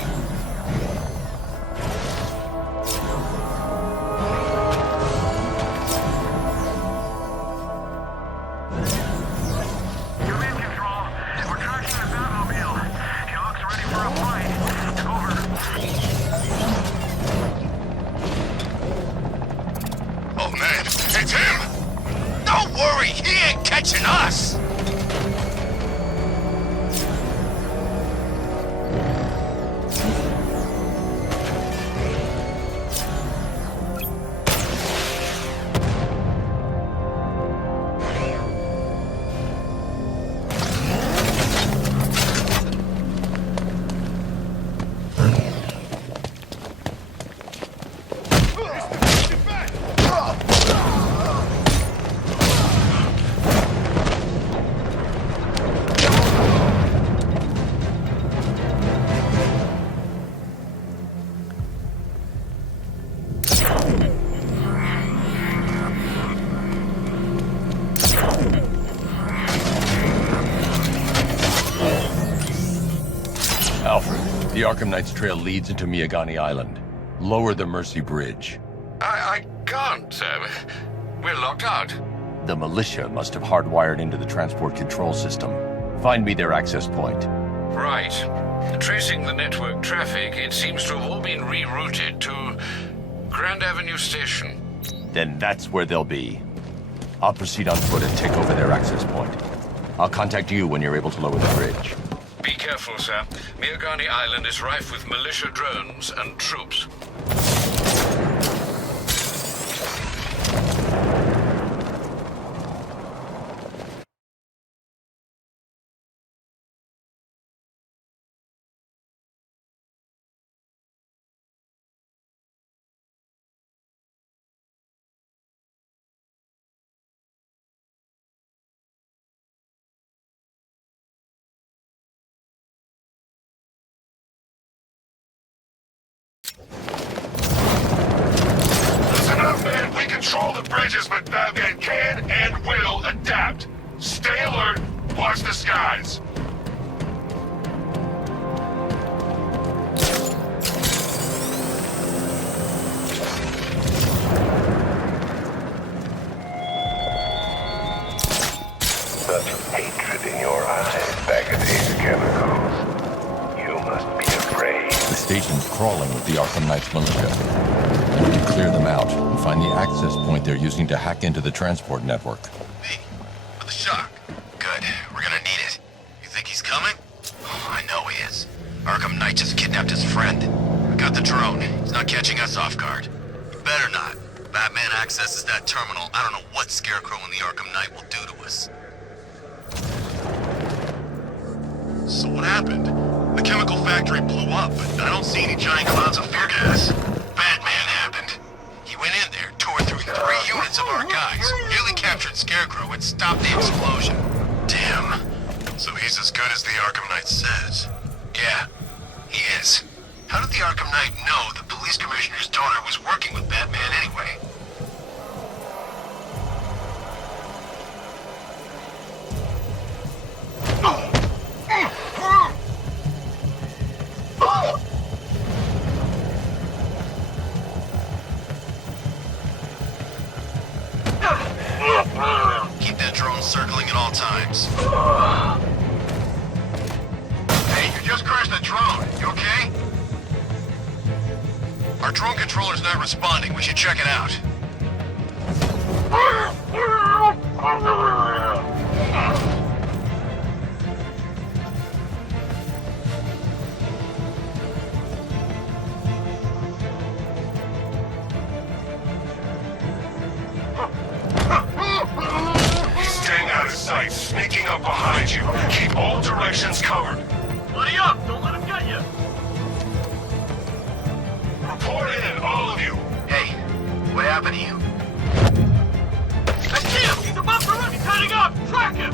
You're in control. We're tracking the Batmobile. He looks ready for a fight. Over. Oh man, it's him! Don't worry, he ain't catching us! Alfred, the Arkham Knight's trail leads into Miagani Island. Lower the Mercy Bridge. I can't, sir. We're locked out. The militia must have hardwired into the transport control system. Find me their access point. Right. Tracing the network traffic, it seems to have all been rerouted to Grand Avenue Station. Then that's where they'll be. I'll proceed on foot and take over their access point. I'll contact you when you're able to lower the bridge. Be careful, sir. Miagani Island is rife with militia drones and troops. Listen up, man. We control the bridges, but Batman can and will adapt. Stay alert. Watch the skies. Such hatred in your eyes, back of these chemicals. You must be afraid. The station's crawling with the Arkham Knight's militia. I need to clear them out and find the access point they're using to hack into the transport network. Me? For the shock. Good. We're gonna need it. You think he's coming? Batman accesses that terminal, I don't know what Scarecrow and the Arkham Knight will do to us. So what happened? The chemical factory blew up, but I don't see any giant clouds of fear gas. Batman happened. He went in there, tore through 3 units of our guys, nearly captured Scarecrow, and stopped the explosion. Damn. So he's as good as the Arkham Knight says. Yeah, he is. How did the Arkham Knight know the police commissioner's daughter was working with Batman anyway? Keep that drone circling at all times. Hey, you just crashed the drone. You okay? Our drone controller's not responding. We should check it out. He's staying out of sight, sneaking up behind you. Keep all directions covered. Buddy up! Don't let him get you! Report in, all of you. Hey, what happened to you? I see him! He's above the roof! He's heading up! Track him!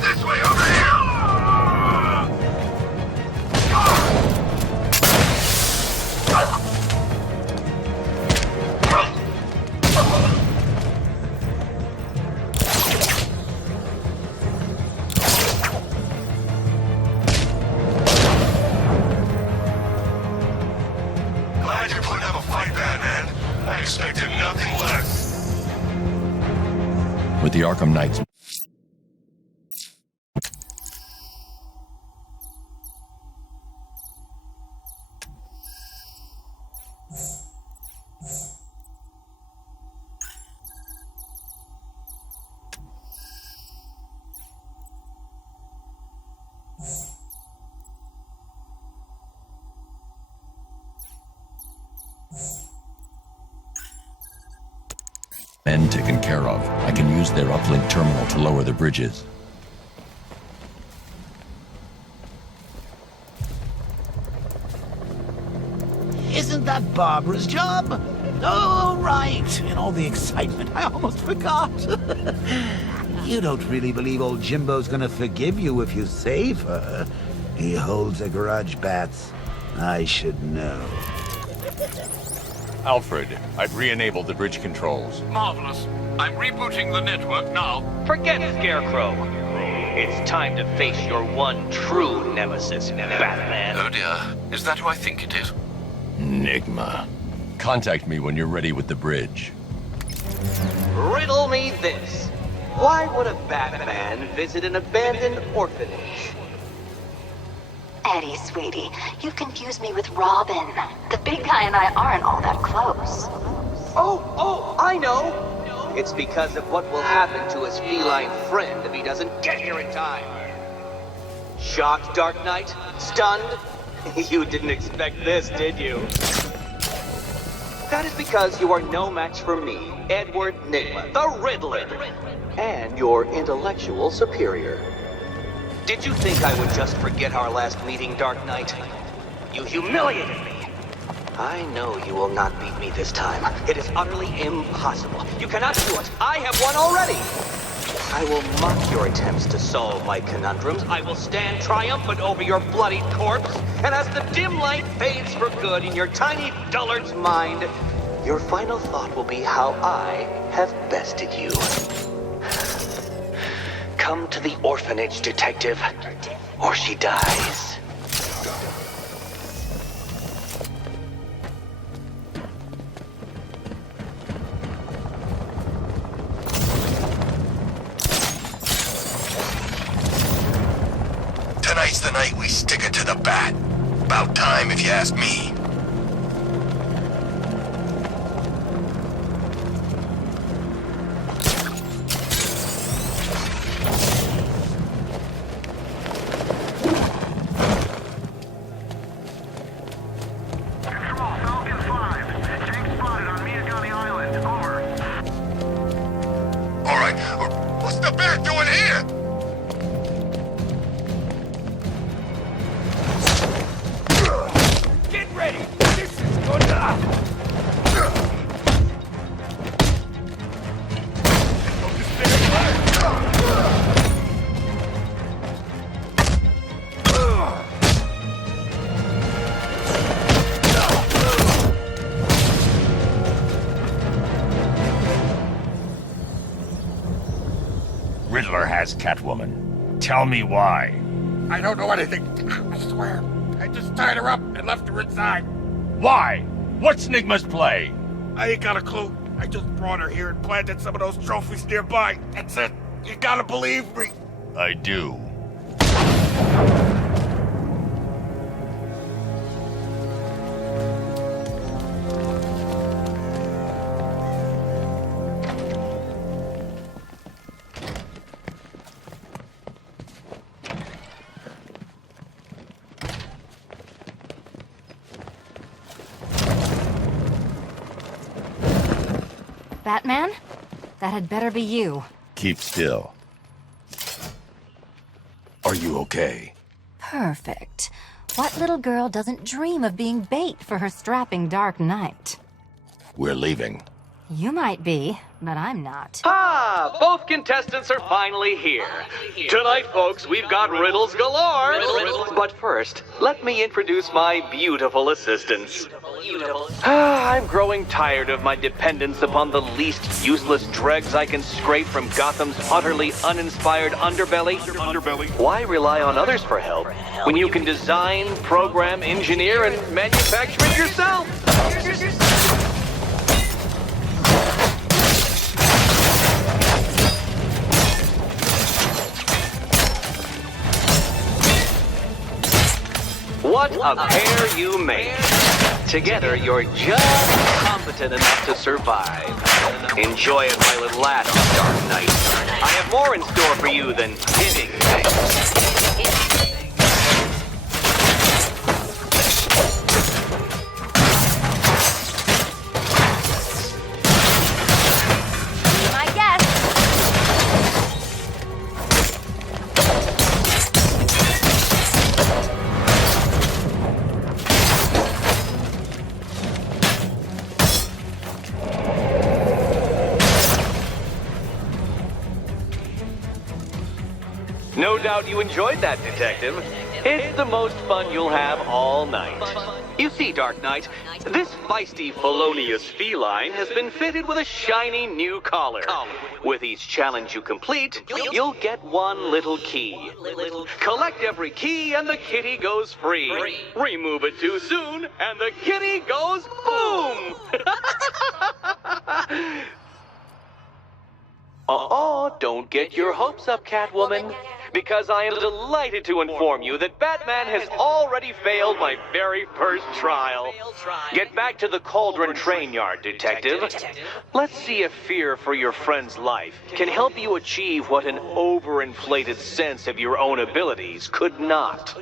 This way, over here! Glad you're putting up a fight, Batman. I expected nothing less. With the Arkham Knights. Men taken care of, I can use their uplink terminal to lower the bridges. Isn't that Barbara's job? Oh, right. In all the excitement, I almost forgot. You don't really believe old Jimbo's gonna forgive you if you save her. He holds a grudge, Bats. I should know. Alfred, I've re-enabled the bridge controls. Marvelous. I'm rebooting the network now. Forget Scarecrow. It's time to face your one true nemesis, Batman. Oh dear. Is that who I think it is? Enigma. Contact me when you're ready with the bridge. Riddle me this. Why would a Batman visit an abandoned orphanage? Eddie, sweetie, you've confused me with Robin. The big guy and I aren't all that close. Oh, I know! It's because of what will happen to his feline friend if he doesn't get here in time. Shocked, Dark Knight? Stunned? You didn't expect this, did you? That is because you are no match for me, Edward Nigma, the Riddler, and your intellectual superior. Did you think I would just forget our last meeting, Dark Knight? You humiliated me. I know you will not beat me this time. It is utterly impossible. You cannot do it. I have won already. I will mock your attempts to solve my conundrums. I will stand triumphant over your bloodied corpse. And as the dim light fades for good in your tiny dullard's mind, your final thought will be how I have bested you. Come to the orphanage, detective, or she dies. Tonight's the night we stick it to the bat. About time, if you ask me. has, Catwoman. Tell me why. I don't know anything. I swear. I just tied her up and left her inside. Why? What's Nigma's play? I ain't got a clue. I just brought her here and planted some of those trophies nearby. That's it. You gotta believe me. I do. Batman? That had better be you. Keep still. Are you okay? Perfect. What little girl doesn't dream of being bait for her strapping Dark Knight? We're leaving. You might be, but I'm not. Ah, both contestants are finally here. Tonight, folks, we've got riddles galore. But first, let me introduce my beautiful assistants. I'm growing tired of my dependence upon the least useless dregs I can scrape from Gotham's utterly uninspired underbelly. Why rely on others for help when you can design, program, engineer, and manufacture it yourself? What a pair you make. Together, you're just competent enough to survive. Enjoy it while it lasts, Dark Knight. I have more in store for you than hitting things. No doubt you enjoyed that, Detective. It's the most fun you'll have all night. You see, Dark Knight, this feisty, felonious feline has been fitted with a shiny new collar. With each challenge you complete, you'll get one little key. Collect every key and the kitty goes free. Remove it too soon and the kitty goes boom! Don't get your hopes up, Catwoman. Because I am delighted to inform you that Batman has already failed my very first trial. Get back to the Cauldron train yard, Detective. Let's see if fear for your friend's life can help you achieve what an overinflated sense of your own abilities could not.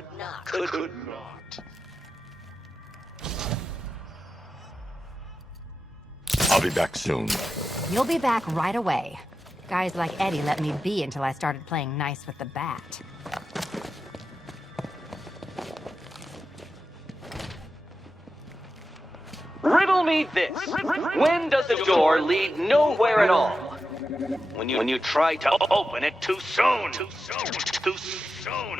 I'll be back soon. You'll be back right away. Guys like Eddie let me be until I started playing nice with the bat. Riddle me this. When does a door lead nowhere at all? When you try to open it too soon. Too soon.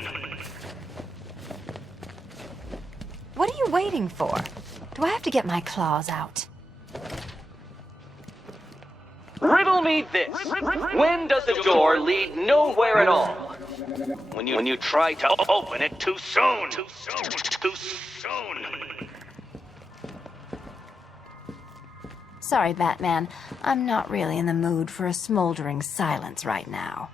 What are you waiting for? Do I have to get my claws out? Riddle me this. When does a door lead nowhere at all? When you try to open it too soon. Too soon. Sorry, Batman. I'm not really in the mood for a smoldering silence right now.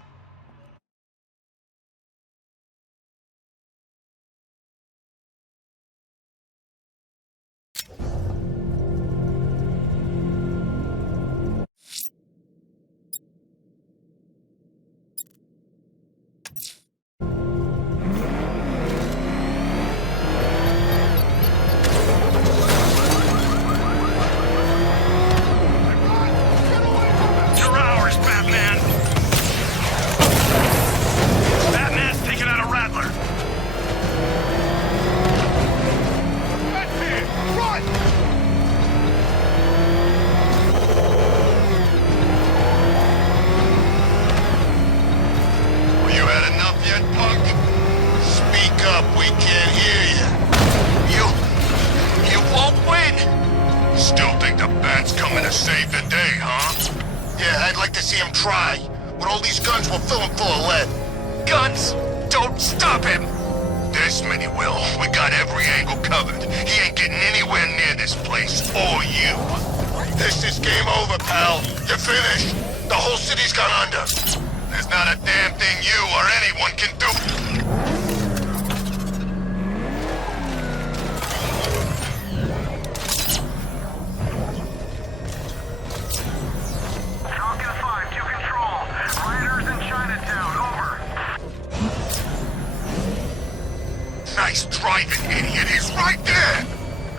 With all these guns, we'll fill him full of lead. Guns! Don't stop him! This many will. We got every angle covered. He ain't getting anywhere near this place, or you. This is game over, pal. You're finished. The whole city's gone under. There's not a damn thing you or anyone can do. Falcon 5 to control. Riders in Chinatown, over. Nice driving, idiot. He's right there.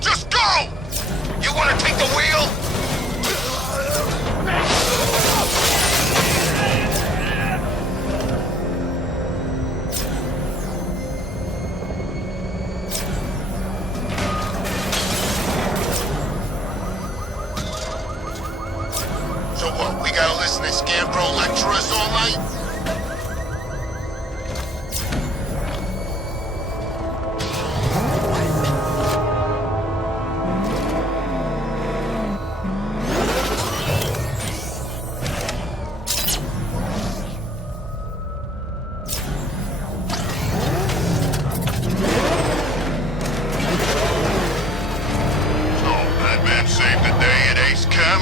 Just go! You want to take the wheel? So what, we gotta listen to Scarecrow lecture us all night? So, Batman saved the day at Ace Chem?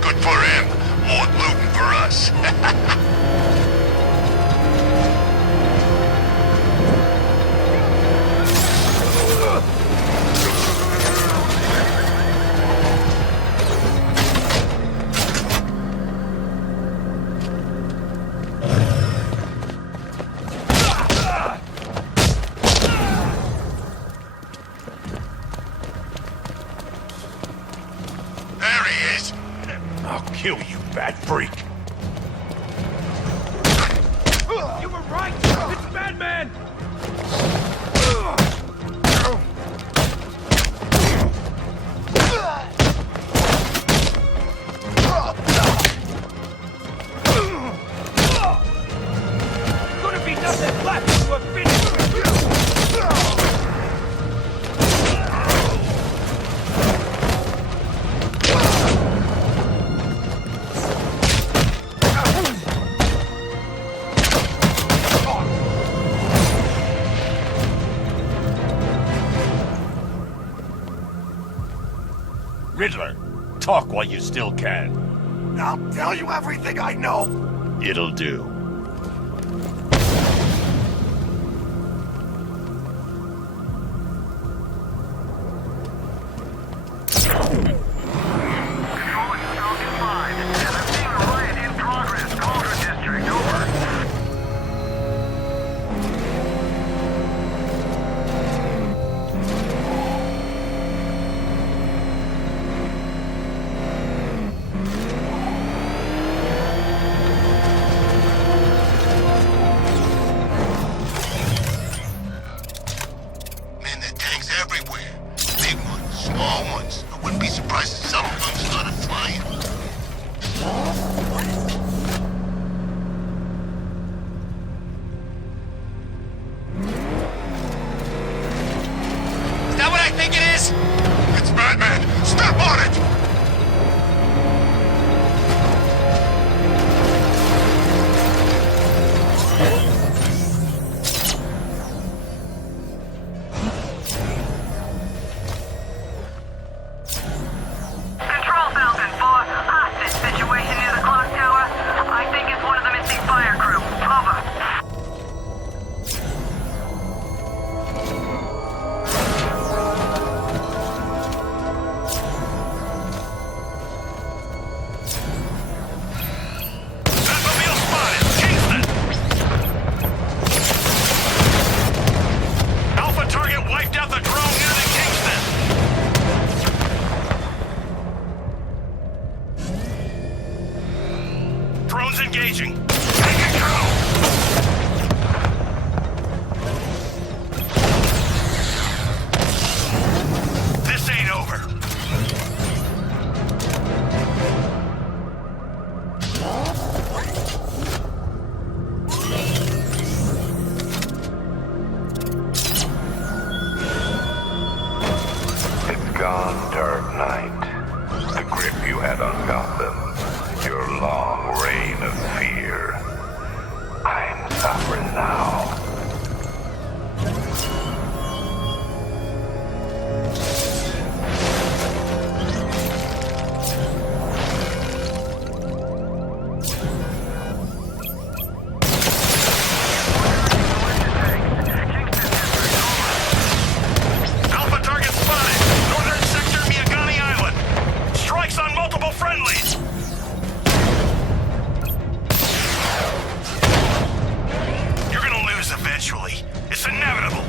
Good for him. More looting for us. There he is. I'll kill you, bad freak. You were right! It's Batman! Gonna be nothing left to a finish! Riddler, talk while you still can. I'll tell you everything I know! It'll do. Controlling Falcon 5. I'm seeing a riot in progress. Cauldron District, over. Man, there are tanks everywhere. Big ones, small ones. I wouldn't be surprised if some of them started flying. Is that what I think it is? It's Batman! Step on it! Control Falcon 4. Hostage situation near the clock tower. I think it's one of the missing fire crew. Over. Batmobile spotted! Kingsman! Alpha target wiped out the drone near the Kingston! Drone's engaging. Take it, Colonel! This ain't over. It's gone, Dark Knight. The grip you had on Gotham. Your long reign of fear. Not for now. Alpha target spotted! Northern sector, Miyagani Island! Strikes on multiple friendlies! You're gonna lose eventually. It's inevitable.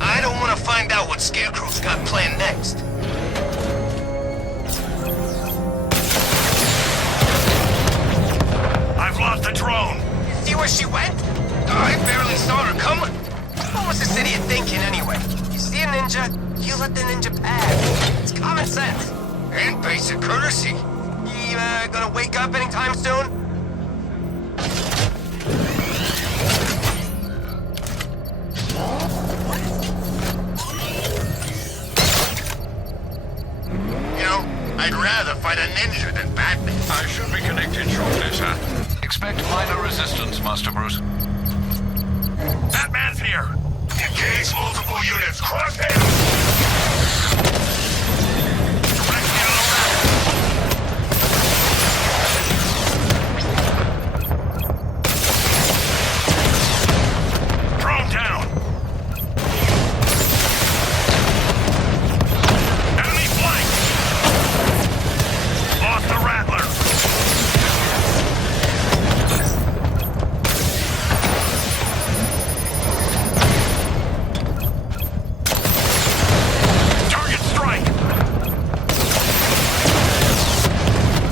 I don't want to find out what Scarecrow's got planned next. I've lost the drone. See where she went? I barely saw her coming. What was this idiot thinking anyway? You see a ninja, you let the ninja pass. It's common sense. And basic courtesy. You gonna wake up anytime soon? You know, I'd rather fight a ninja than Batman. I should be connected shortly, sir. Expect minor resistance, Master Bruce. Batman's here. Engage multiple units. Cross him. Drone down. Enemy flank. Lost the Rattler. Target strike.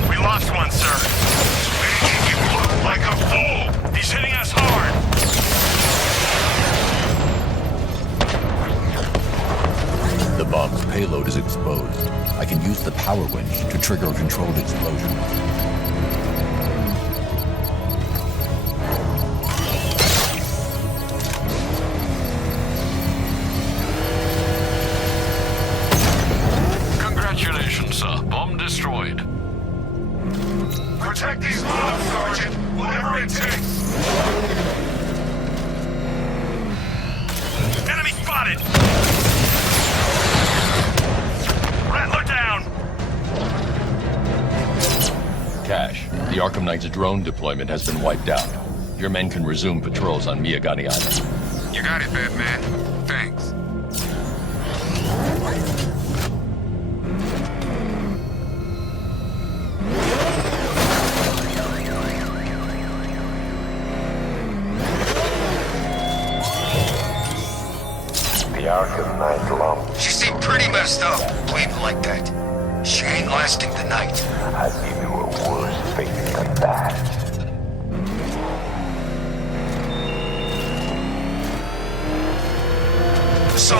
We lost one, sir. Making you look like a fool. He's hitting us hard. The bomb's payload is exposed. I can use the power winch to trigger a controlled explosion. Congratulations, sir. Bomb destroyed. Protect these bombs, Sergeant. Whatever it takes. Enemy spotted. Rattler down. Cash, the Arkham Knight's drone deployment has been wiped out. Your men can resume patrols on Miyagani Island. You got it, Batman. Thanks. The Arkham Knight lump. She seemed pretty messed up, bleeding like that. She ain't lasting the night. I'll give you a worse fate than that. So,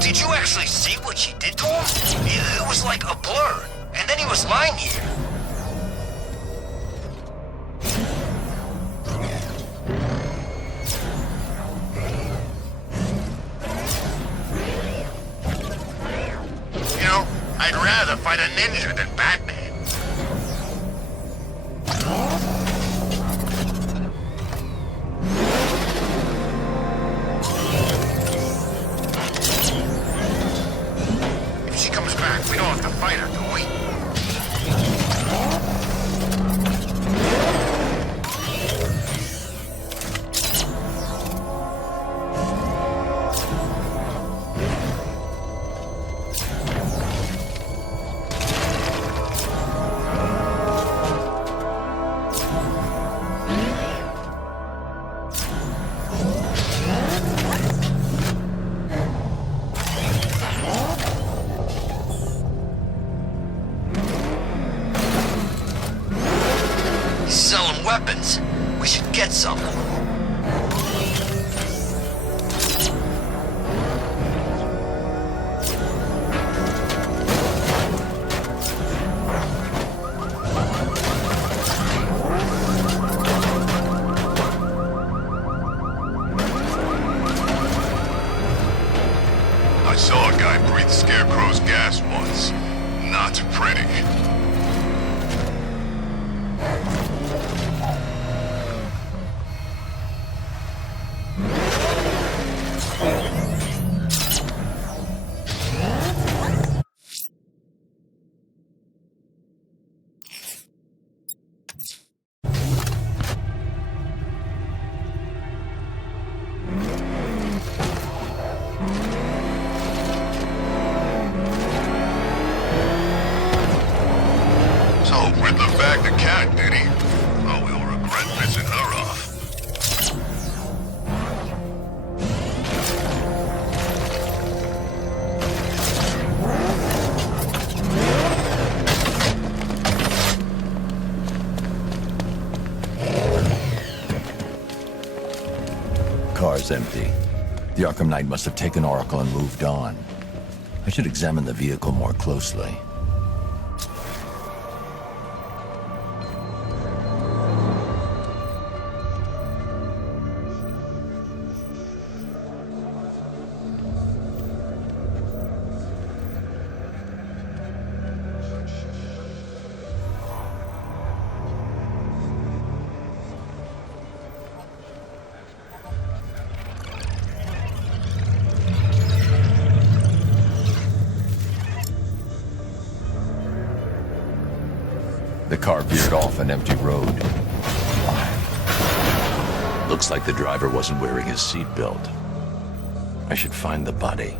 did you actually see what she did to him? It was like a blur, and then he was lying here. You know, I'd rather fight a ninja than Batman. If she comes back, we don't have to fight her, do we? saw a guy breathe Scarecrow's gas once. Not pretty. Car's empty. The Arkham Knight must have taken Oracle and moved on. I should examine the vehicle more closely. The car veered off an empty road. Looks like the driver wasn't wearing his seatbelt. I should find the body.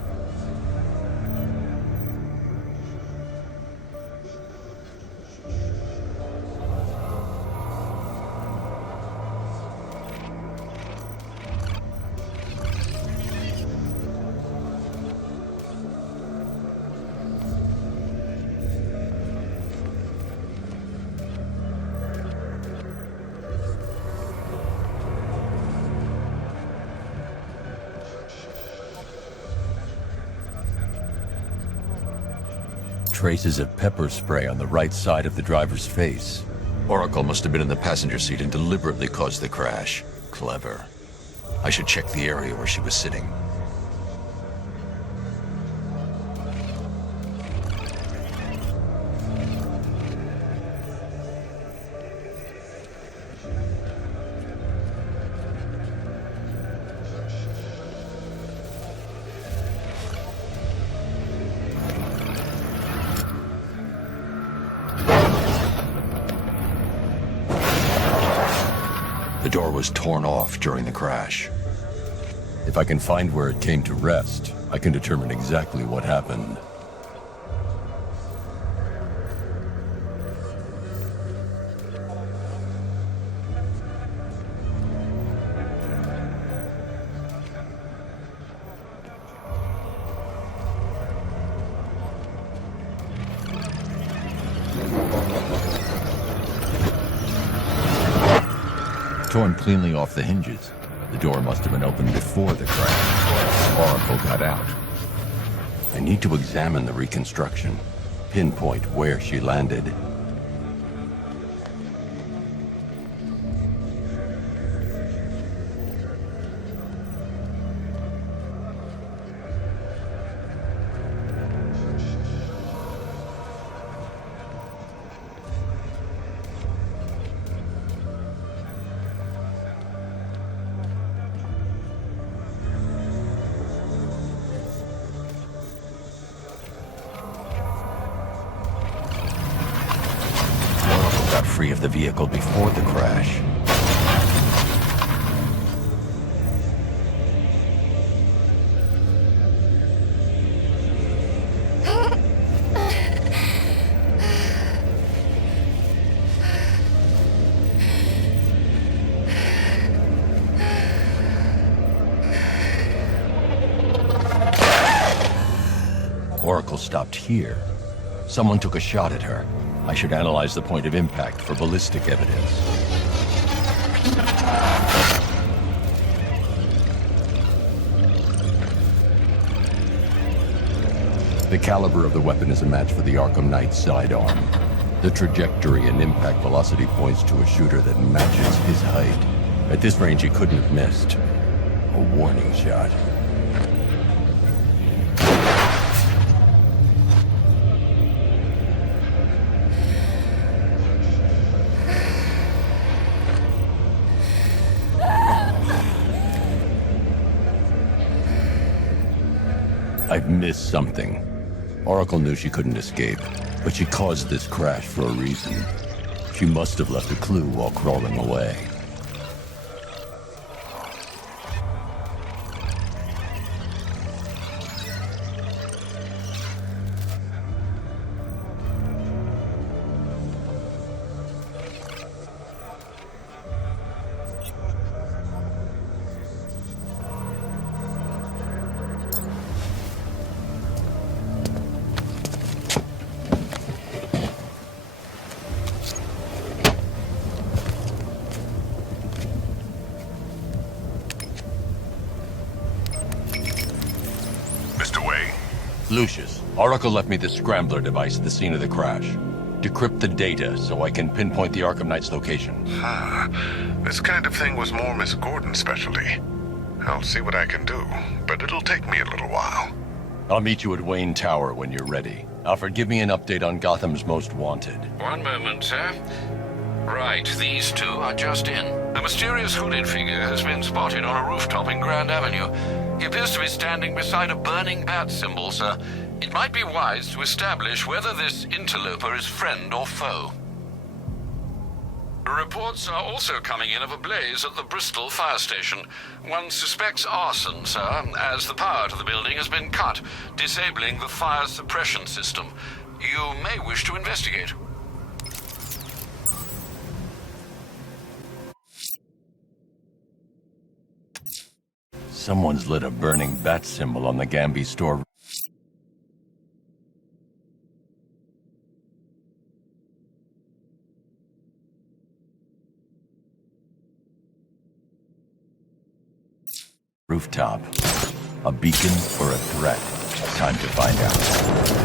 Traces of pepper spray on the right side of the driver's face. Oracle must have been in the passenger seat and deliberately caused the crash. Clever. I should check the area where she was sitting. The door was torn off during the crash. If I can find where it came to rest, I can determine exactly what happened. Torn cleanly off the hinges. The door must have been opened before the crash. Oracle got out. I need to examine the reconstruction, pinpoint where she landed. Free of the vehicle before the crash. Oracle stopped here. Someone took a shot at her. I should analyze the point of impact for ballistic evidence. The caliber of the weapon is a match for the Arkham Knight sidearm. The trajectory and impact velocity points to a shooter that matches his height. At this range, he couldn't have missed. A warning shot. I've missed something. Oracle knew she couldn't escape, but she caused this crash for a reason. She must have left a clue while crawling away. Lucius, Oracle left me the scrambler device at the scene of the crash. Decrypt the data so I can pinpoint the Arkham Knight's location. This kind of thing was more Miss Gordon's specialty. I'll see what I can do, but it'll take me a little while. I'll meet you at Wayne Tower when you're ready. Alfred, give me an update on Gotham's Most Wanted. One moment, sir. Right, these two are just in. A mysterious hooded figure has been spotted on a rooftop in Grand Avenue. He appears to be standing beside a burning bat symbol, sir. It might be wise to establish whether this interloper is friend or foe. Reports are also coming in of a blaze at the Bristol fire station. One suspects arson, sir, as the power to the building has been cut, disabling the fire suppression system. You may wish to investigate. Someone's lit a burning bat symbol on the Gamby store. Rooftop. A beacon or a threat? Time to find out.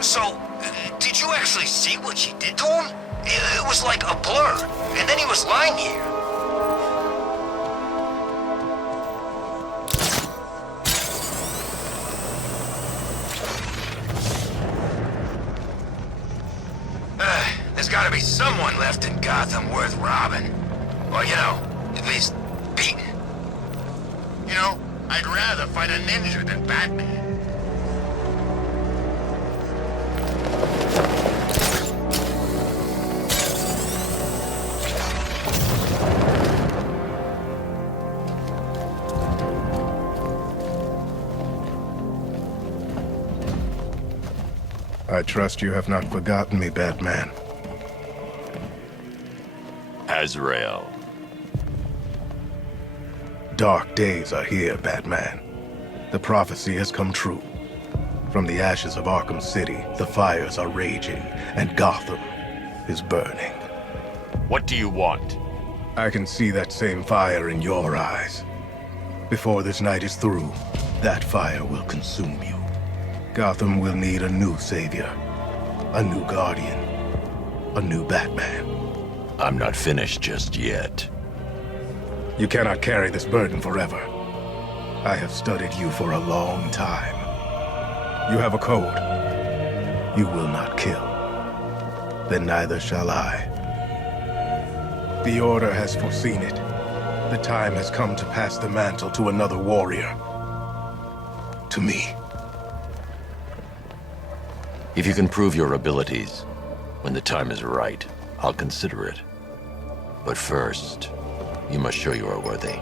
So, did you actually see what she did to him? It was like a blur, and then he was lying here. There's gotta be someone left in Gotham worth robbing. Or, you know, at least beating. You know, I'd rather fight a ninja than Batman. I trust you have not forgotten me, Batman. Azrael. Dark days are here, Batman. The prophecy has come true. From the ashes of Arkham City, the fires are raging, and Gotham is burning. What do you want? I can see that same fire in your eyes. Before this night is through, that fire will consume you. Gotham will need a new savior, a new guardian, a new Batman. I'm not finished just yet. You cannot carry this burden forever. I have studied you for a long time. You have a code. You will not kill. Then neither shall I. The Order has foreseen it. The time has come to pass the mantle to another warrior. To me. If you can prove your abilities, when the time is right, I'll consider it. But first, you must show you are worthy.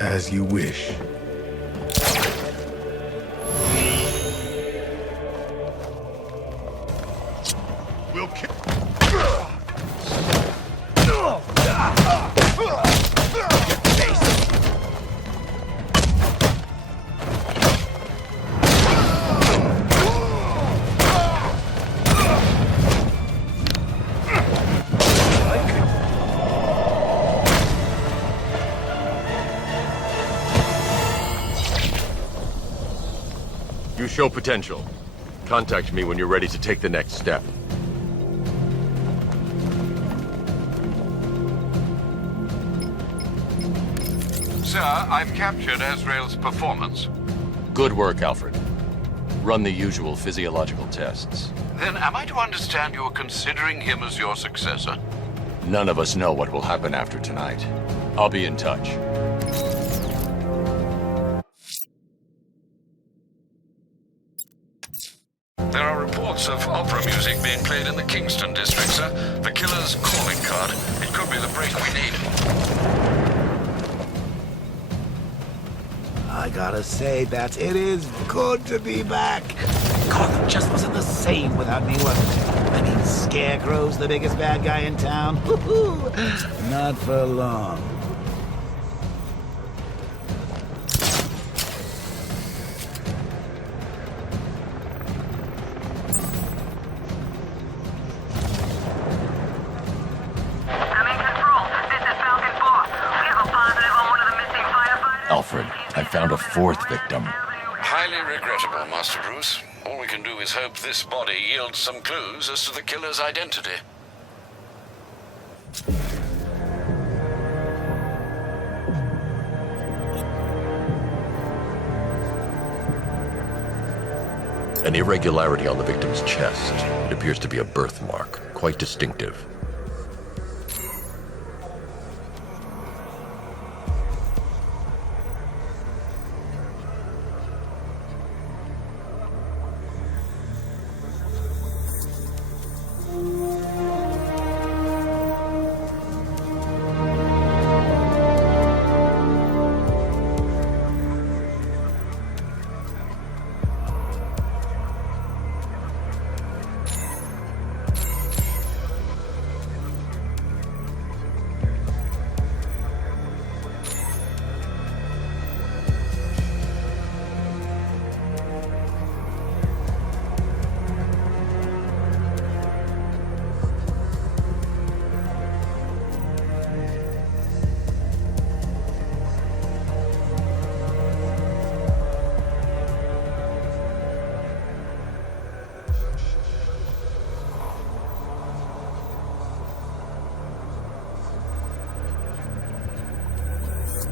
As you wish. You show potential. Contact me when you're ready to take the next step. Sir, I've captured Azrael's performance. Good work, Alfred. Run the usual physiological tests. Then am I to understand you're considering him as your successor? None of us know what will happen after tonight. I'll be in touch. There are reports of opera music being played in the Kingston district, sir. The killer's calling card. It could be the break we need. I gotta say, Bats, it is good to be back. Gotham just wasn't the same without me, was it? I mean, Scarecrow's the biggest bad guy in town. Woo-hoo! Not for long. Alfred, I found a fourth victim. Highly regrettable, Master Bruce. All we can do is hope this body yields some clues as to the killer's identity. An irregularity on the victim's chest. It appears to be a birthmark, quite distinctive.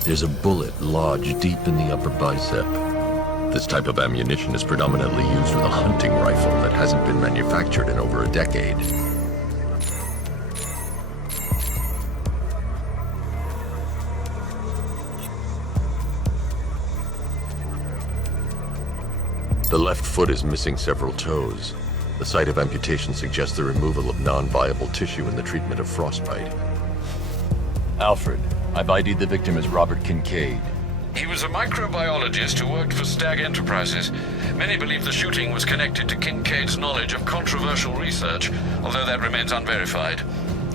There's a bullet lodged deep in the upper bicep. This type of ammunition is predominantly used with a hunting rifle that hasn't been manufactured in over a decade. The left foot is missing several toes. The site of amputation suggests the removal of non-viable tissue in the treatment of frostbite. Alfred, I've ID'd the victim as Robert Kincaid. He was a microbiologist who worked for Stag Enterprises. Many believe the shooting was connected to Kincaid's knowledge of controversial research, although that remains unverified.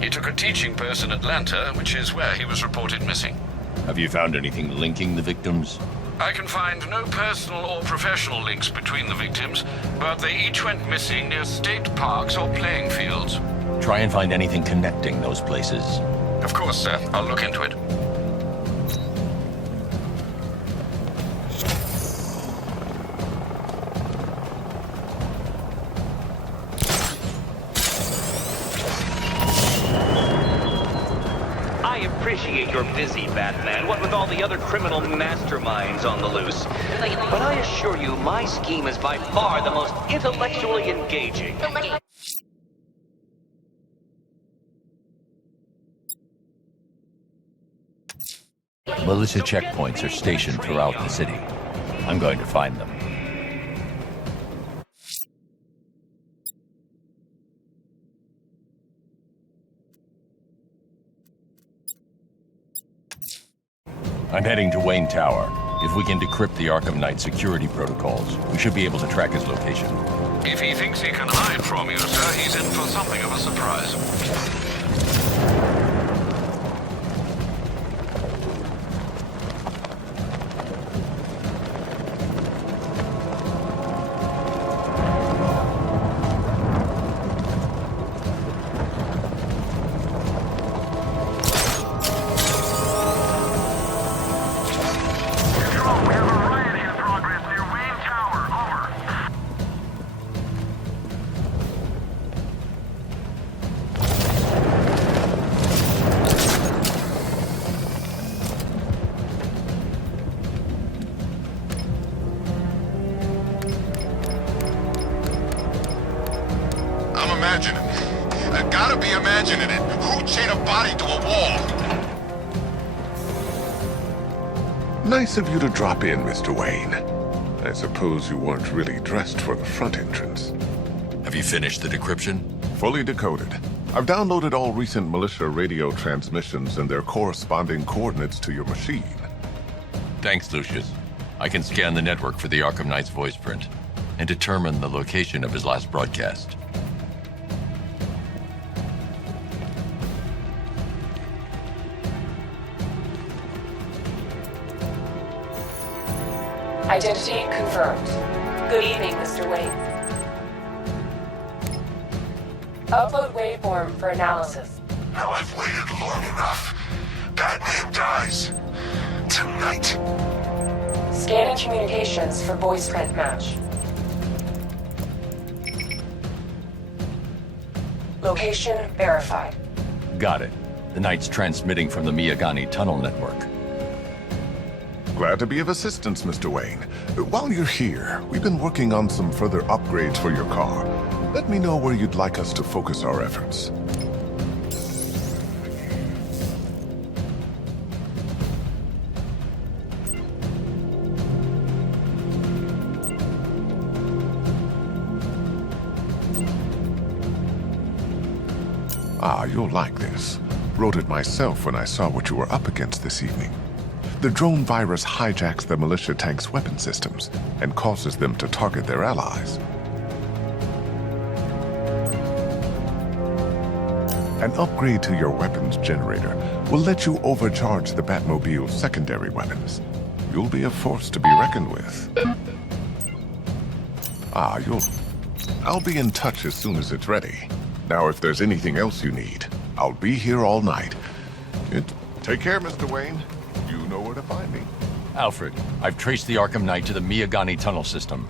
He took a teaching post in Atlanta, which is where he was reported missing. Have you found anything linking the victims? I can find no personal or professional links between the victims, but they each went missing near state parks or playing fields. Try and find anything connecting those places. Of course, sir. I'll look into it. I appreciate you're busy, Batman, what with all the other criminal masterminds on the loose. But I assure you, my scheme is by far the most intellectually engaging. Militia checkpoints are stationed throughout the city. I'm going to find them. I'm heading to Wayne Tower. If we can decrypt the ArkhamKnight security protocols, we should be able to track his location. If he thinks he can hide from you, sir, he's in for something of a surprise. imagining. I gotta be imagining it. Who chained a body to a wall? Nice of you to drop in, Mr. Wayne. I suppose you weren't really dressed for the front entrance. Have you finished the decryption? Fully decoded. I've downloaded all recent militia radio transmissions and their corresponding coordinates to your machine. Thanks, Lucius. I can scan the network for the Arkham Knight's voice print and determine the location of his last broadcast. Identity confirmed. Good evening, Mr. Wayne. Upload waveform for analysis. Now I've waited long enough. Batman dies. Tonight. Scanning communications for voice print match. Location verified. Got it. The Knight's transmitting from the Miyagani tunnel network. Glad to be of assistance, Mr. Wayne. While you're here, we've been working on some further upgrades for your car. Let me know where you'd like us to focus our efforts. Ah, you'll like this. Wrote it myself when I saw what you were up against this evening. The drone virus hijacks the militia tank's weapon systems and causes them to target their allies. An upgrade to your weapons generator will let you overcharge the Batmobile's secondary weapons. You'll be a force to be reckoned with. I'll be in touch as soon as it's ready. Now, if there's anything else you need, I'll be here all night. Take care, Mr. Wayne. You know where to find me. Alfred, I've traced the Arkham Knight to the Miyagani tunnel system.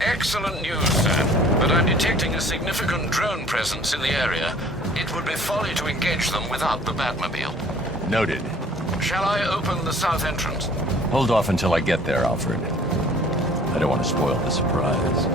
Excellent news, sir. But I'm detecting a significant drone presence in the area. It would be folly to engage them without the Batmobile. Noted. Shall I open the south entrance? Hold off until I get there, Alfred. I don't want to spoil the surprise.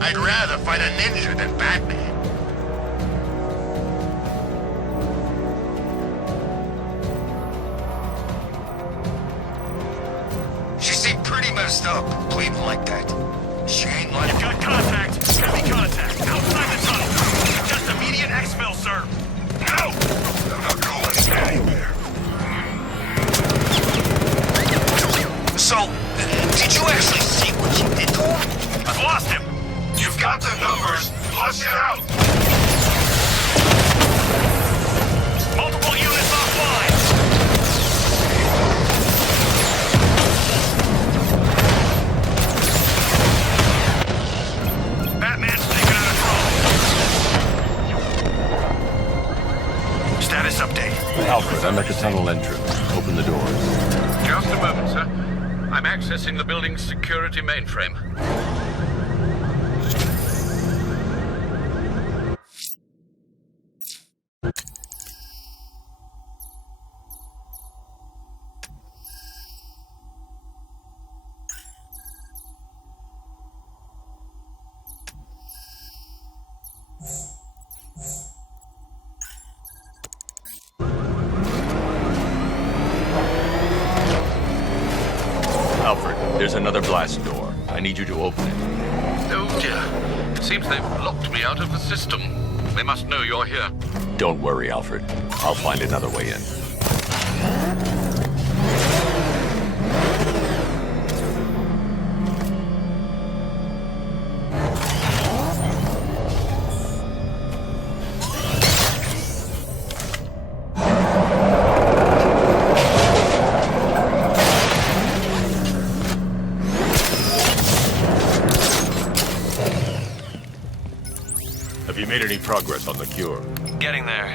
I'd rather fight a ninja than Batman. She seemed pretty messed up, bleeding like that. She ain't like... You've got contact! Heavy contact! Outside the tunnel! Just immediate exfil, sir! No! I'm not going anywhere. So, did you actually see what you did to him? I've lost him! You've got the numbers! Flush it out! Multiple units offline! Batman's taken out a drone. Status update. Alfred, I'm at the tunnel entrance. Open the doors. Just a moment, sir. I'm accessing the building's security mainframe. Alfred, there's another blast door. I need you to open it. Oh dear. Seems they've locked me out of the system. They must know you're here. Don't worry, Alfred. I'll find another way in. Have you made any progress on the cure? Getting there.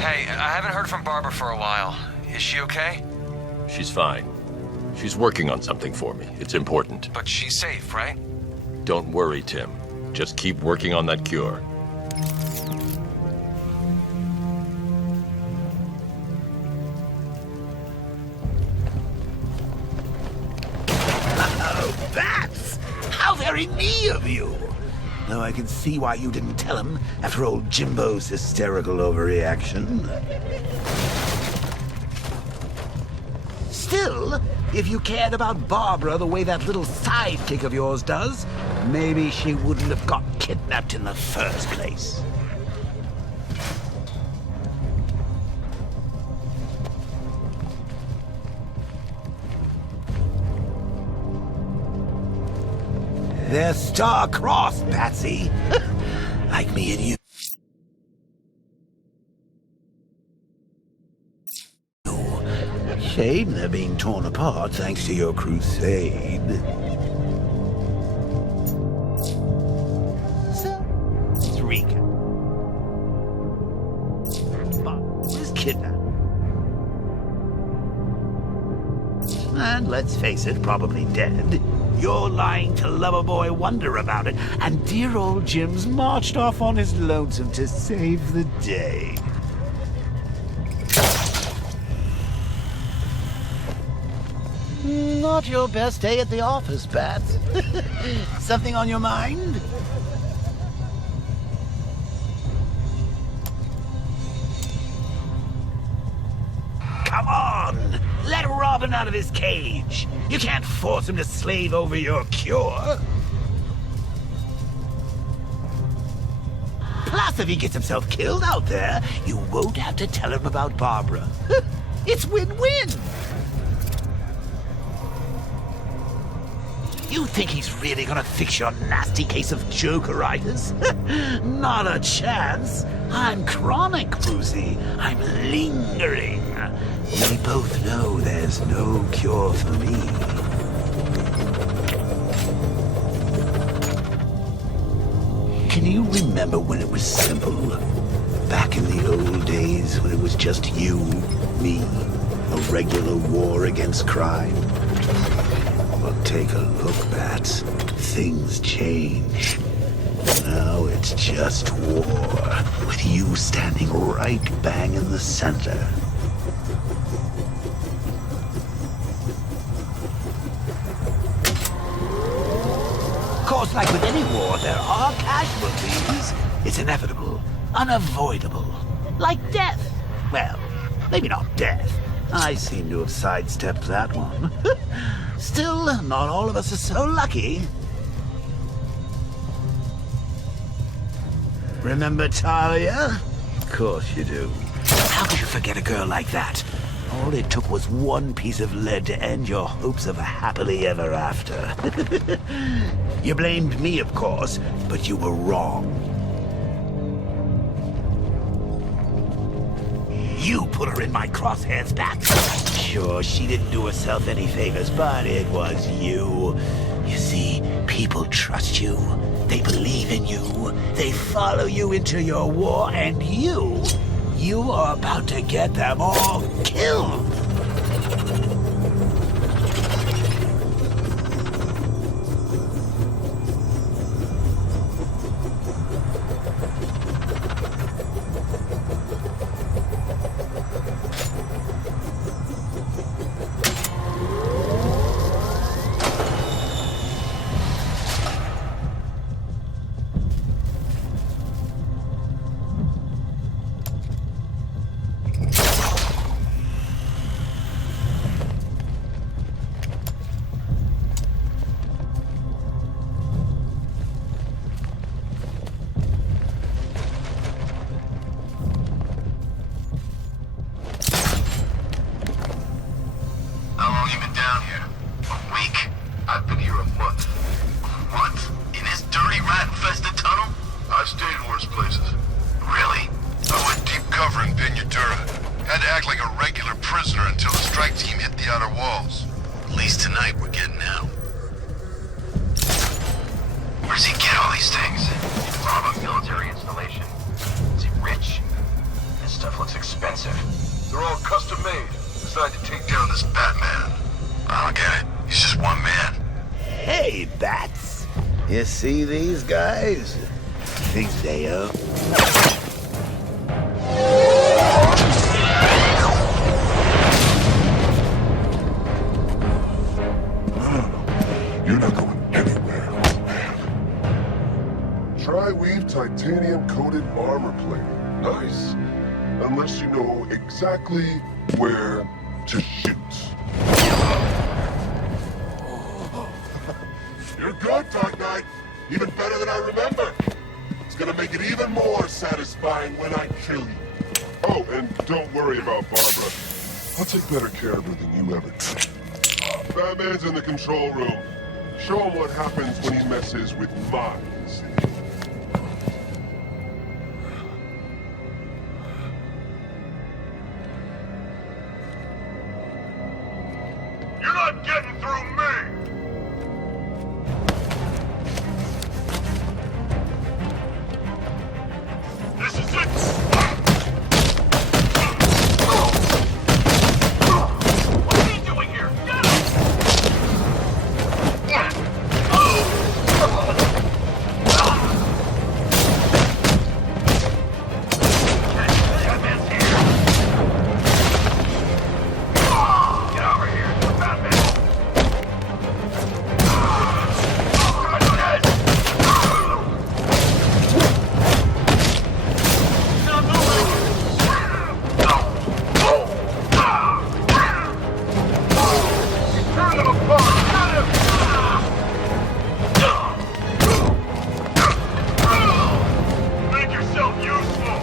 Hey, I haven't heard from Barbara for a while. Is she okay? She's fine. She's working on something for me. It's important. But she's safe, right? Don't worry, Tim. Just keep working on that cure. Oh, Bats! How very me of you! Though I can see why you didn't tell him after old Jimbo's hysterical overreaction. Still, if you cared about Barbara the way that little sidekick of yours does, maybe she wouldn't have got kidnapped in the first place. They're star-crossed, Patsy. Like me and you. Shame they're being torn apart thanks to your crusade. So, let's recap. Bob was kidnapped. And let's face it, probably dead. You're lying to Loverboy Wonder about it, and dear old Jim's marched off on his lonesome to save the day. Not your best day at the office, Bats. Something on your mind? Come on! Let Robin out of his cage! You can't force him to slave over your cure! Plus, if he gets himself killed out there, you won't have to tell him about Barbara. It's win-win! You think he's really gonna fix your nasty case of Jokeritis? Not a chance. I'm chronic, Brucey. I'm lingering. We both know there's no cure for me. Can you remember when it was simple? Back in the old days when it was just you, me, a regular war against crime? Well, take a look, Bats. Things change. Now it's just war, with you standing right bang in the center. Of course, like with any war, there are casualties. It's inevitable, unavoidable. Like death. Well, maybe not death. I seem to have sidestepped that one. Still, not all of us are so lucky. Remember Talia? Of course you do. How could you forget a girl like that? All it took was one piece of lead to end your hopes of a happily ever after. You blamed me, of course, but you were wrong. You put her in my crosshairs, Bats. Sure, she didn't do herself any favors, but it was you. You see, people trust you. They believe in you. They follow you into your war, and you are about to get them all killed. stuff looks expensive. They're all custom made, designed to take down this Batman. I don't get it. He's just one man. Hey, Bats. You see these guys? Think they own? You're not going anywhere, man. Tri-weave titanium-coated armor plating. Nice. Unless you know exactly where to shoot. You're good, Dark Knight. Even better than I remember. It's gonna make it even more satisfying when I kill you. Oh, and don't worry about Barbara. I'll take better care of her than you ever did. Batman's in the control room. Show him what happens when he messes with minds. You're not getting through me! This is it! What's he doing here? Get him! Batman's here! Get over here, Batman! Make yourself useful!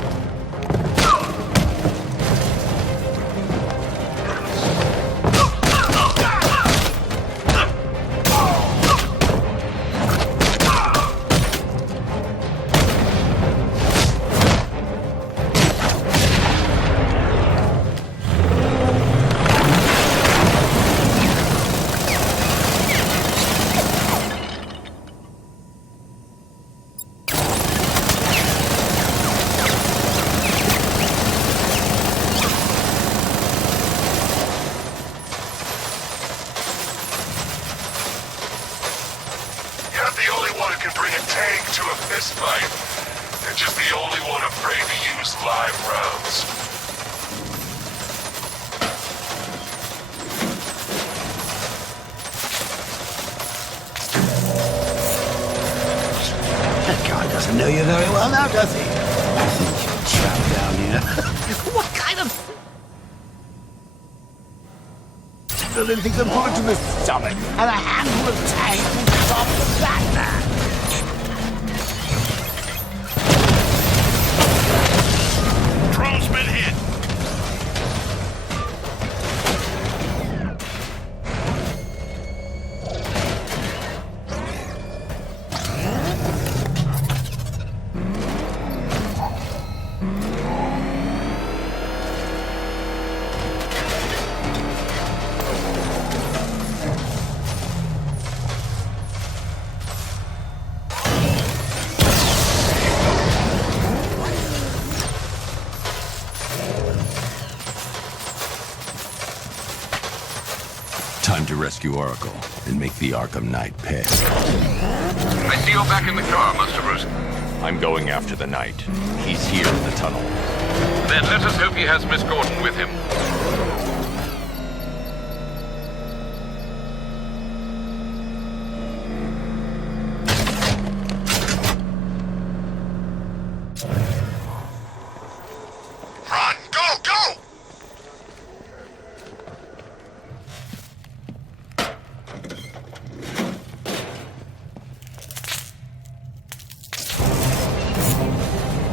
You're not the only one who can bring a tank to a fistfight. You're just the only one afraid to use live rounds. That guy doesn't know you very well now, does he? I think you're trapped down here. What kind of... Still anything's a bullet to the stomach and a handful of tanks will stop the Batman. Drone's been hit! Time to rescue Oracle and make the Arkham Knight pay. I see you're back in the car, Master Bruce. I'm going after the Knight. He's here in the tunnel. Then let us hope he has Miss Gordon with him. Run! Go! Go!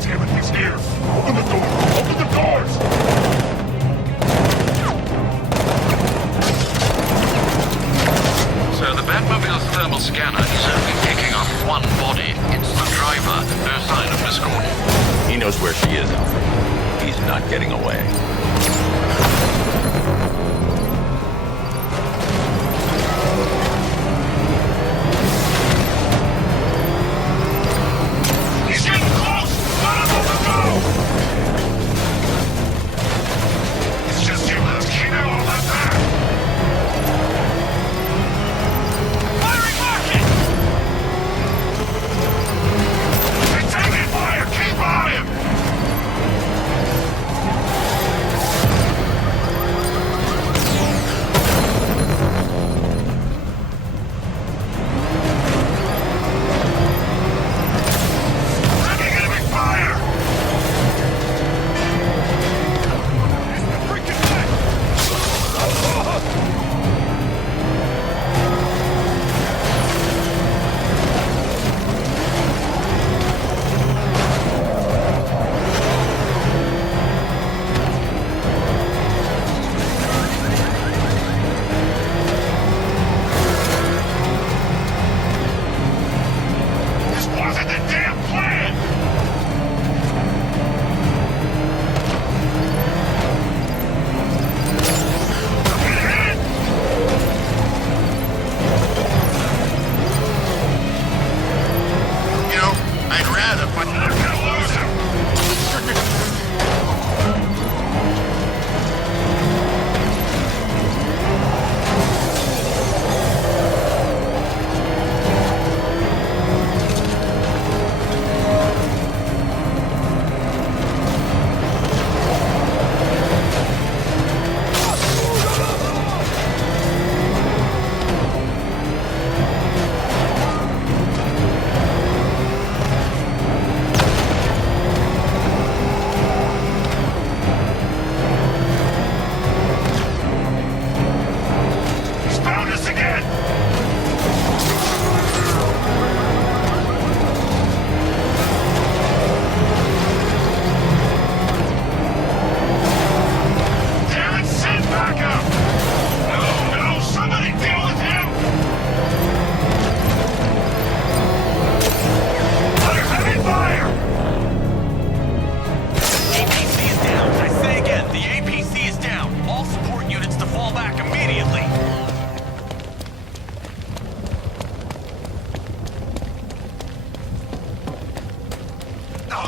Damn it, he's here! Open the door! Open the doors! So the Batmobile's thermal scanner is only picking up one body. It's the driver. No sign of Miss Gordon. He knows where she is, Alfred. He's not getting away. He's getting close! Let him go!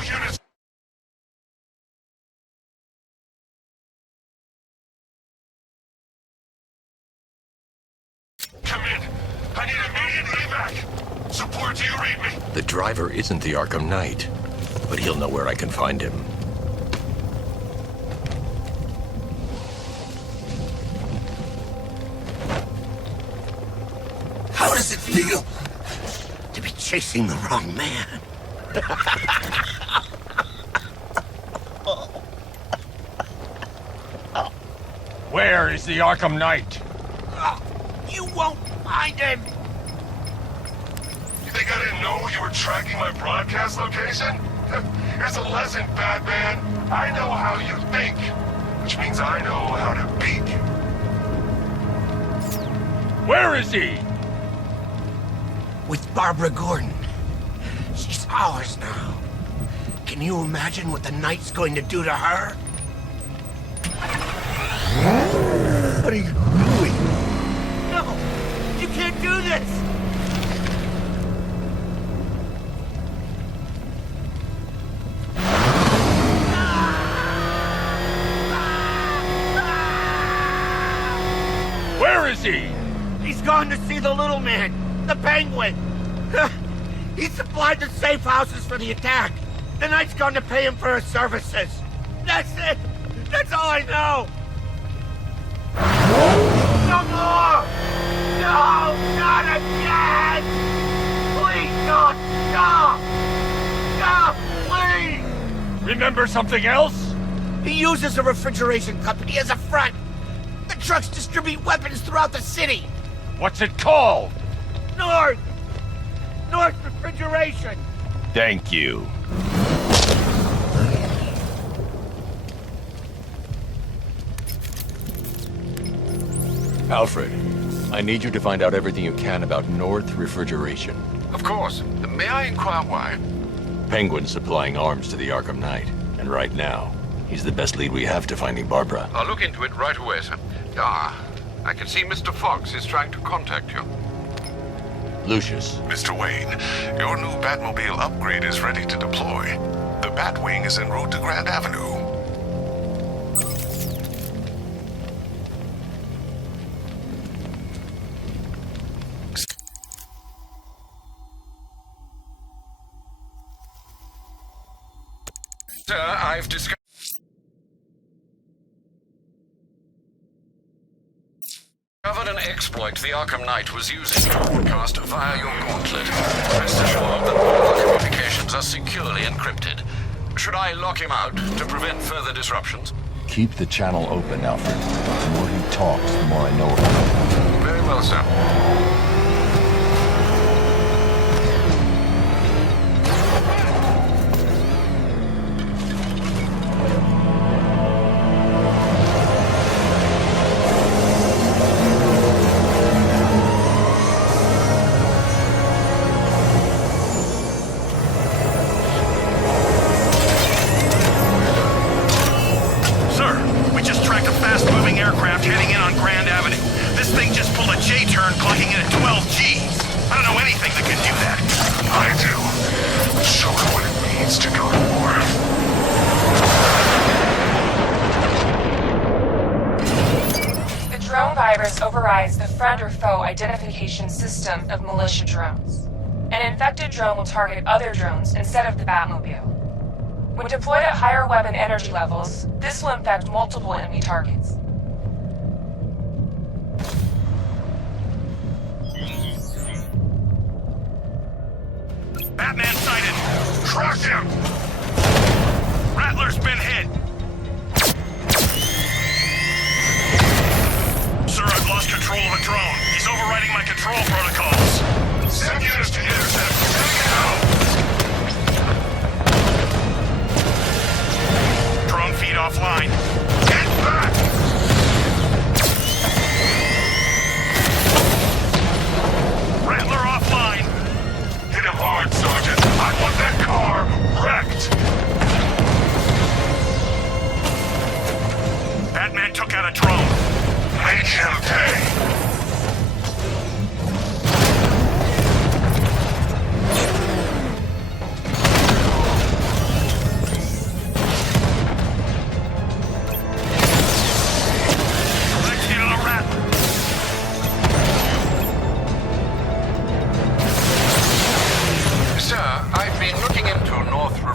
All units... Come in. I need immediate evac. Support, do you read me? The driver isn't the Arkham Knight, but he'll know where I can find him. How does it feel to be chasing the wrong man? Where is the Arkham Knight? You won't find him! You think I didn't know you were tracking my broadcast location? Here's a lesson, Batman. I know how you think, which means I know how to beat you. Where is he? With Barbara Gordon. She's ours now. Can you imagine what the Knight's going to do to her? What are you doing? No! You can't do this! Where is he? He's gone to see the little man, the Penguin. He supplied the safe houses for the attack. The Knight's gone to pay him for his services. That's it. That's all I know. No more! No, not again! Please don't stop! Stop, please! Remember something else? He uses a refrigeration company as a front. The trucks distribute weapons throughout the city. What's it called? North Refrigeration. Thank you. Alfred, I need you to find out everything you can about North Refrigeration. Of course. May I inquire why? Penguin's supplying arms to the Arkham Knight, and right now, he's the best lead we have to finding Barbara. I'll look into it right away, sir. I can see Mr. Fox is trying to contact you. Lucius. Mr. Wayne, your new Batmobile upgrade is ready to deploy. The Batwing is en route to Grand Avenue. Sir, I've discovered an exploit the Arkham Knight was using to broadcast via your gauntlet. Rest assured that all our communications are securely encrypted. Should I lock him out to prevent further disruptions? Keep the channel open, Alfred. The more he talks, the more I know about him. Very well, sir. Overrides the friend or foe identification system of militia drones. An infected drone will target other drones instead of the Batmobile. When deployed at higher weapon energy levels, this will infect multiple enemy targets. Batman sighted! Track him! Rattler's been hit! Sir, I've lost control of a drone. He's overriding my control protocols. Send units to intercept. Take it out! Drone feed offline. Get back! Rattler offline. Hit him hard, Sergeant. I want that car wrecked. Batman took out a drone. Make him pay!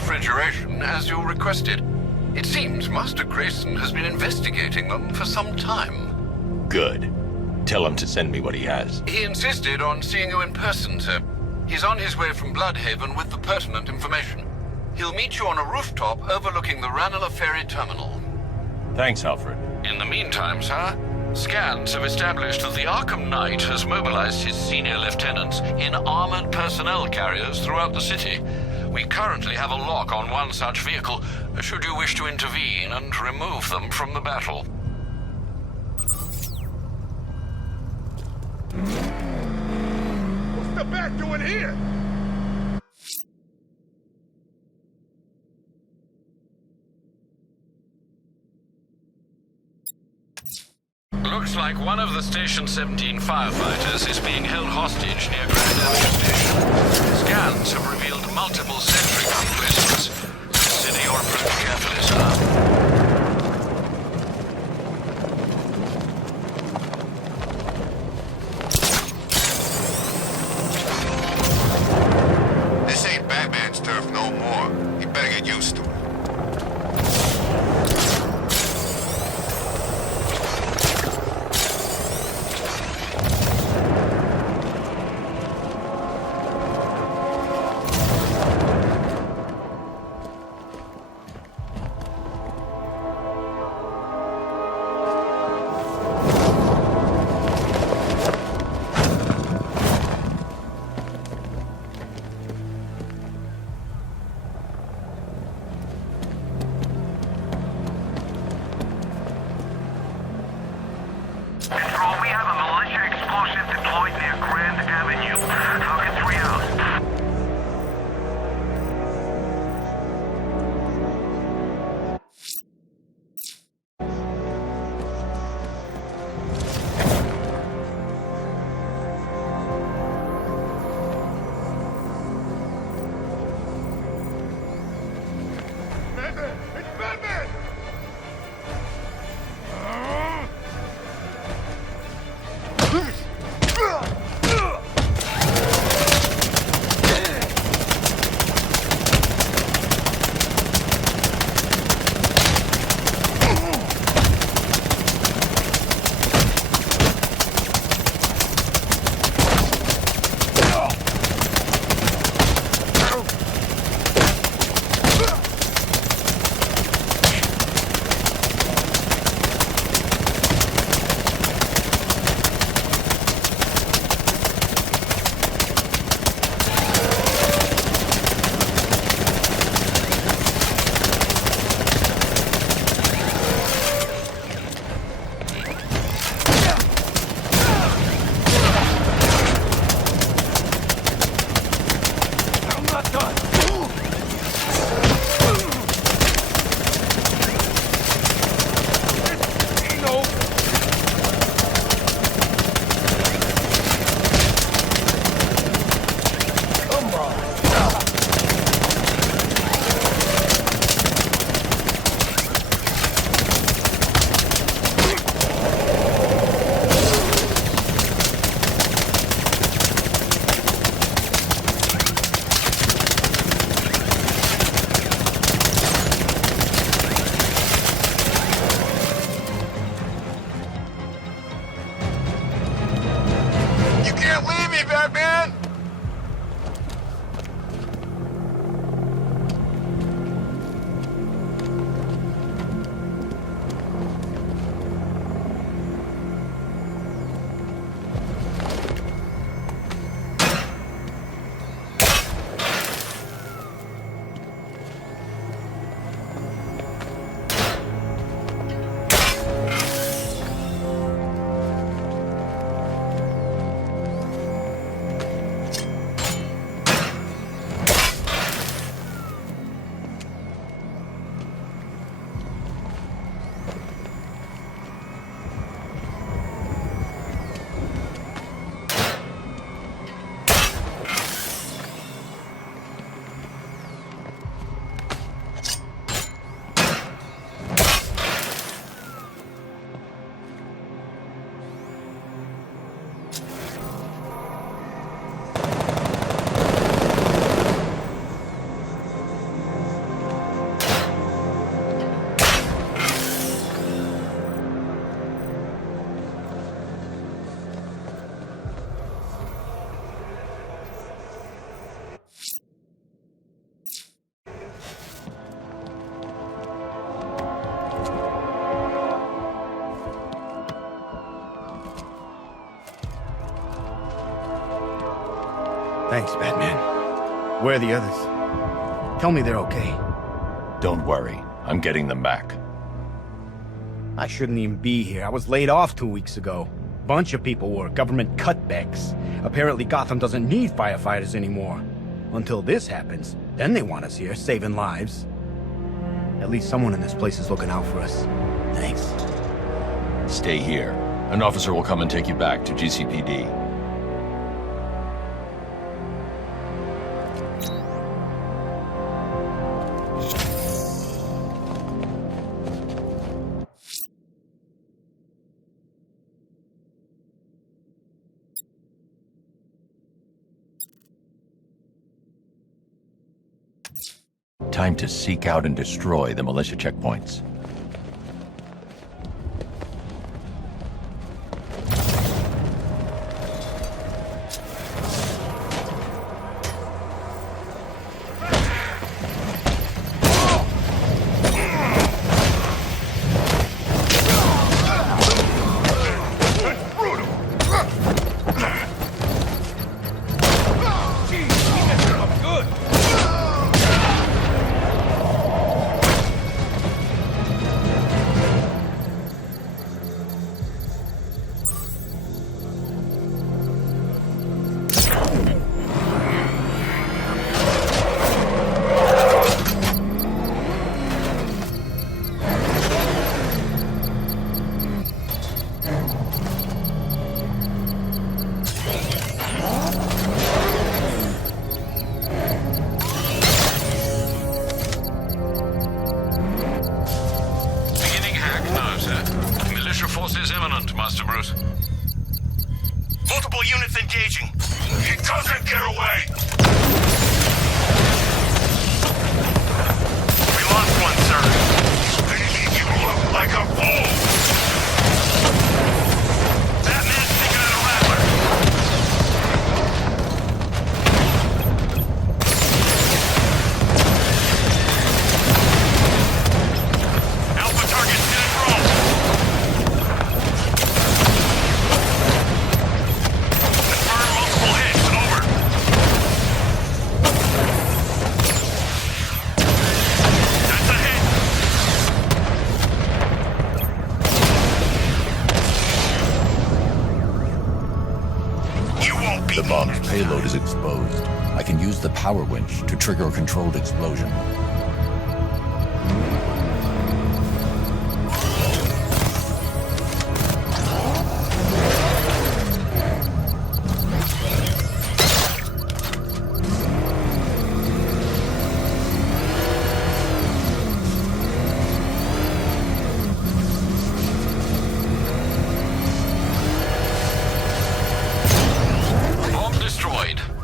refrigeration as you requested. It seems Master Grayson has been investigating them for some time. Good. Tell him to send me what he has. He insisted on seeing you in person, sir. He's on his way from Bloodhaven with the pertinent information. He'll meet you on a rooftop overlooking the Ranelagh Ferry Terminal. Thanks, Alfred. In the meantime, sir, scans have established that the Arkham has mobilized his senior lieutenants in armored personnel carriers throughout the city. We currently have a lock on one such vehicle, should you wish to intervene and remove them from the battle. What's the Bat doing here? Looks like one of the Station 17 firefighters is being held hostage near Grand Avenue Station. Scans have revealed multiple sentry gun placements. Consider your approach carefully, sir. This ain't Batman's turf no more. You better get used to it. Control, we have a militia explosive deployed near Grand Avenue. Falcon 3 out. Batman! It's Batman! Thanks, Batman. Where are the others? Tell me they're okay. Don't worry. I'm getting them back. I shouldn't even be here. I was laid off 2 weeks ago. Bunch of people were. Government cutbacks. Apparently Gotham doesn't need firefighters anymore. Until this happens. Then they want us here, saving lives. At least someone in this place is looking out for us. Thanks. Stay here. An officer will come and take you back to GCPD. Time to seek out and destroy the militia checkpoints. Multiple units engaging. He doesn't get away! We lost one, sir. Making you look like a fool! Batman's taking out a rattler! Alpha target's in a drone! The bomb's payload is exposed. I can use the power winch to trigger a controlled explosion.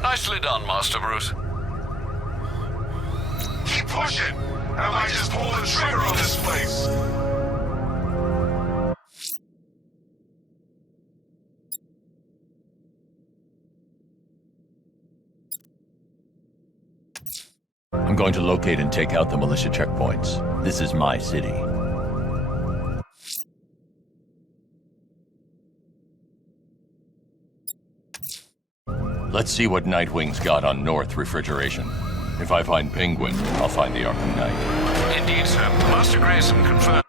Nicely done, Master Bruce. Keep pushing! I might just pull the trigger on this place! I'm going to locate and take out the militia checkpoints. This is my city. Let's see what Nightwing's got on North refrigeration. If I find Penguin, I'll find the Arkham Knight. Indeed, sir. Master Grayson confirmed.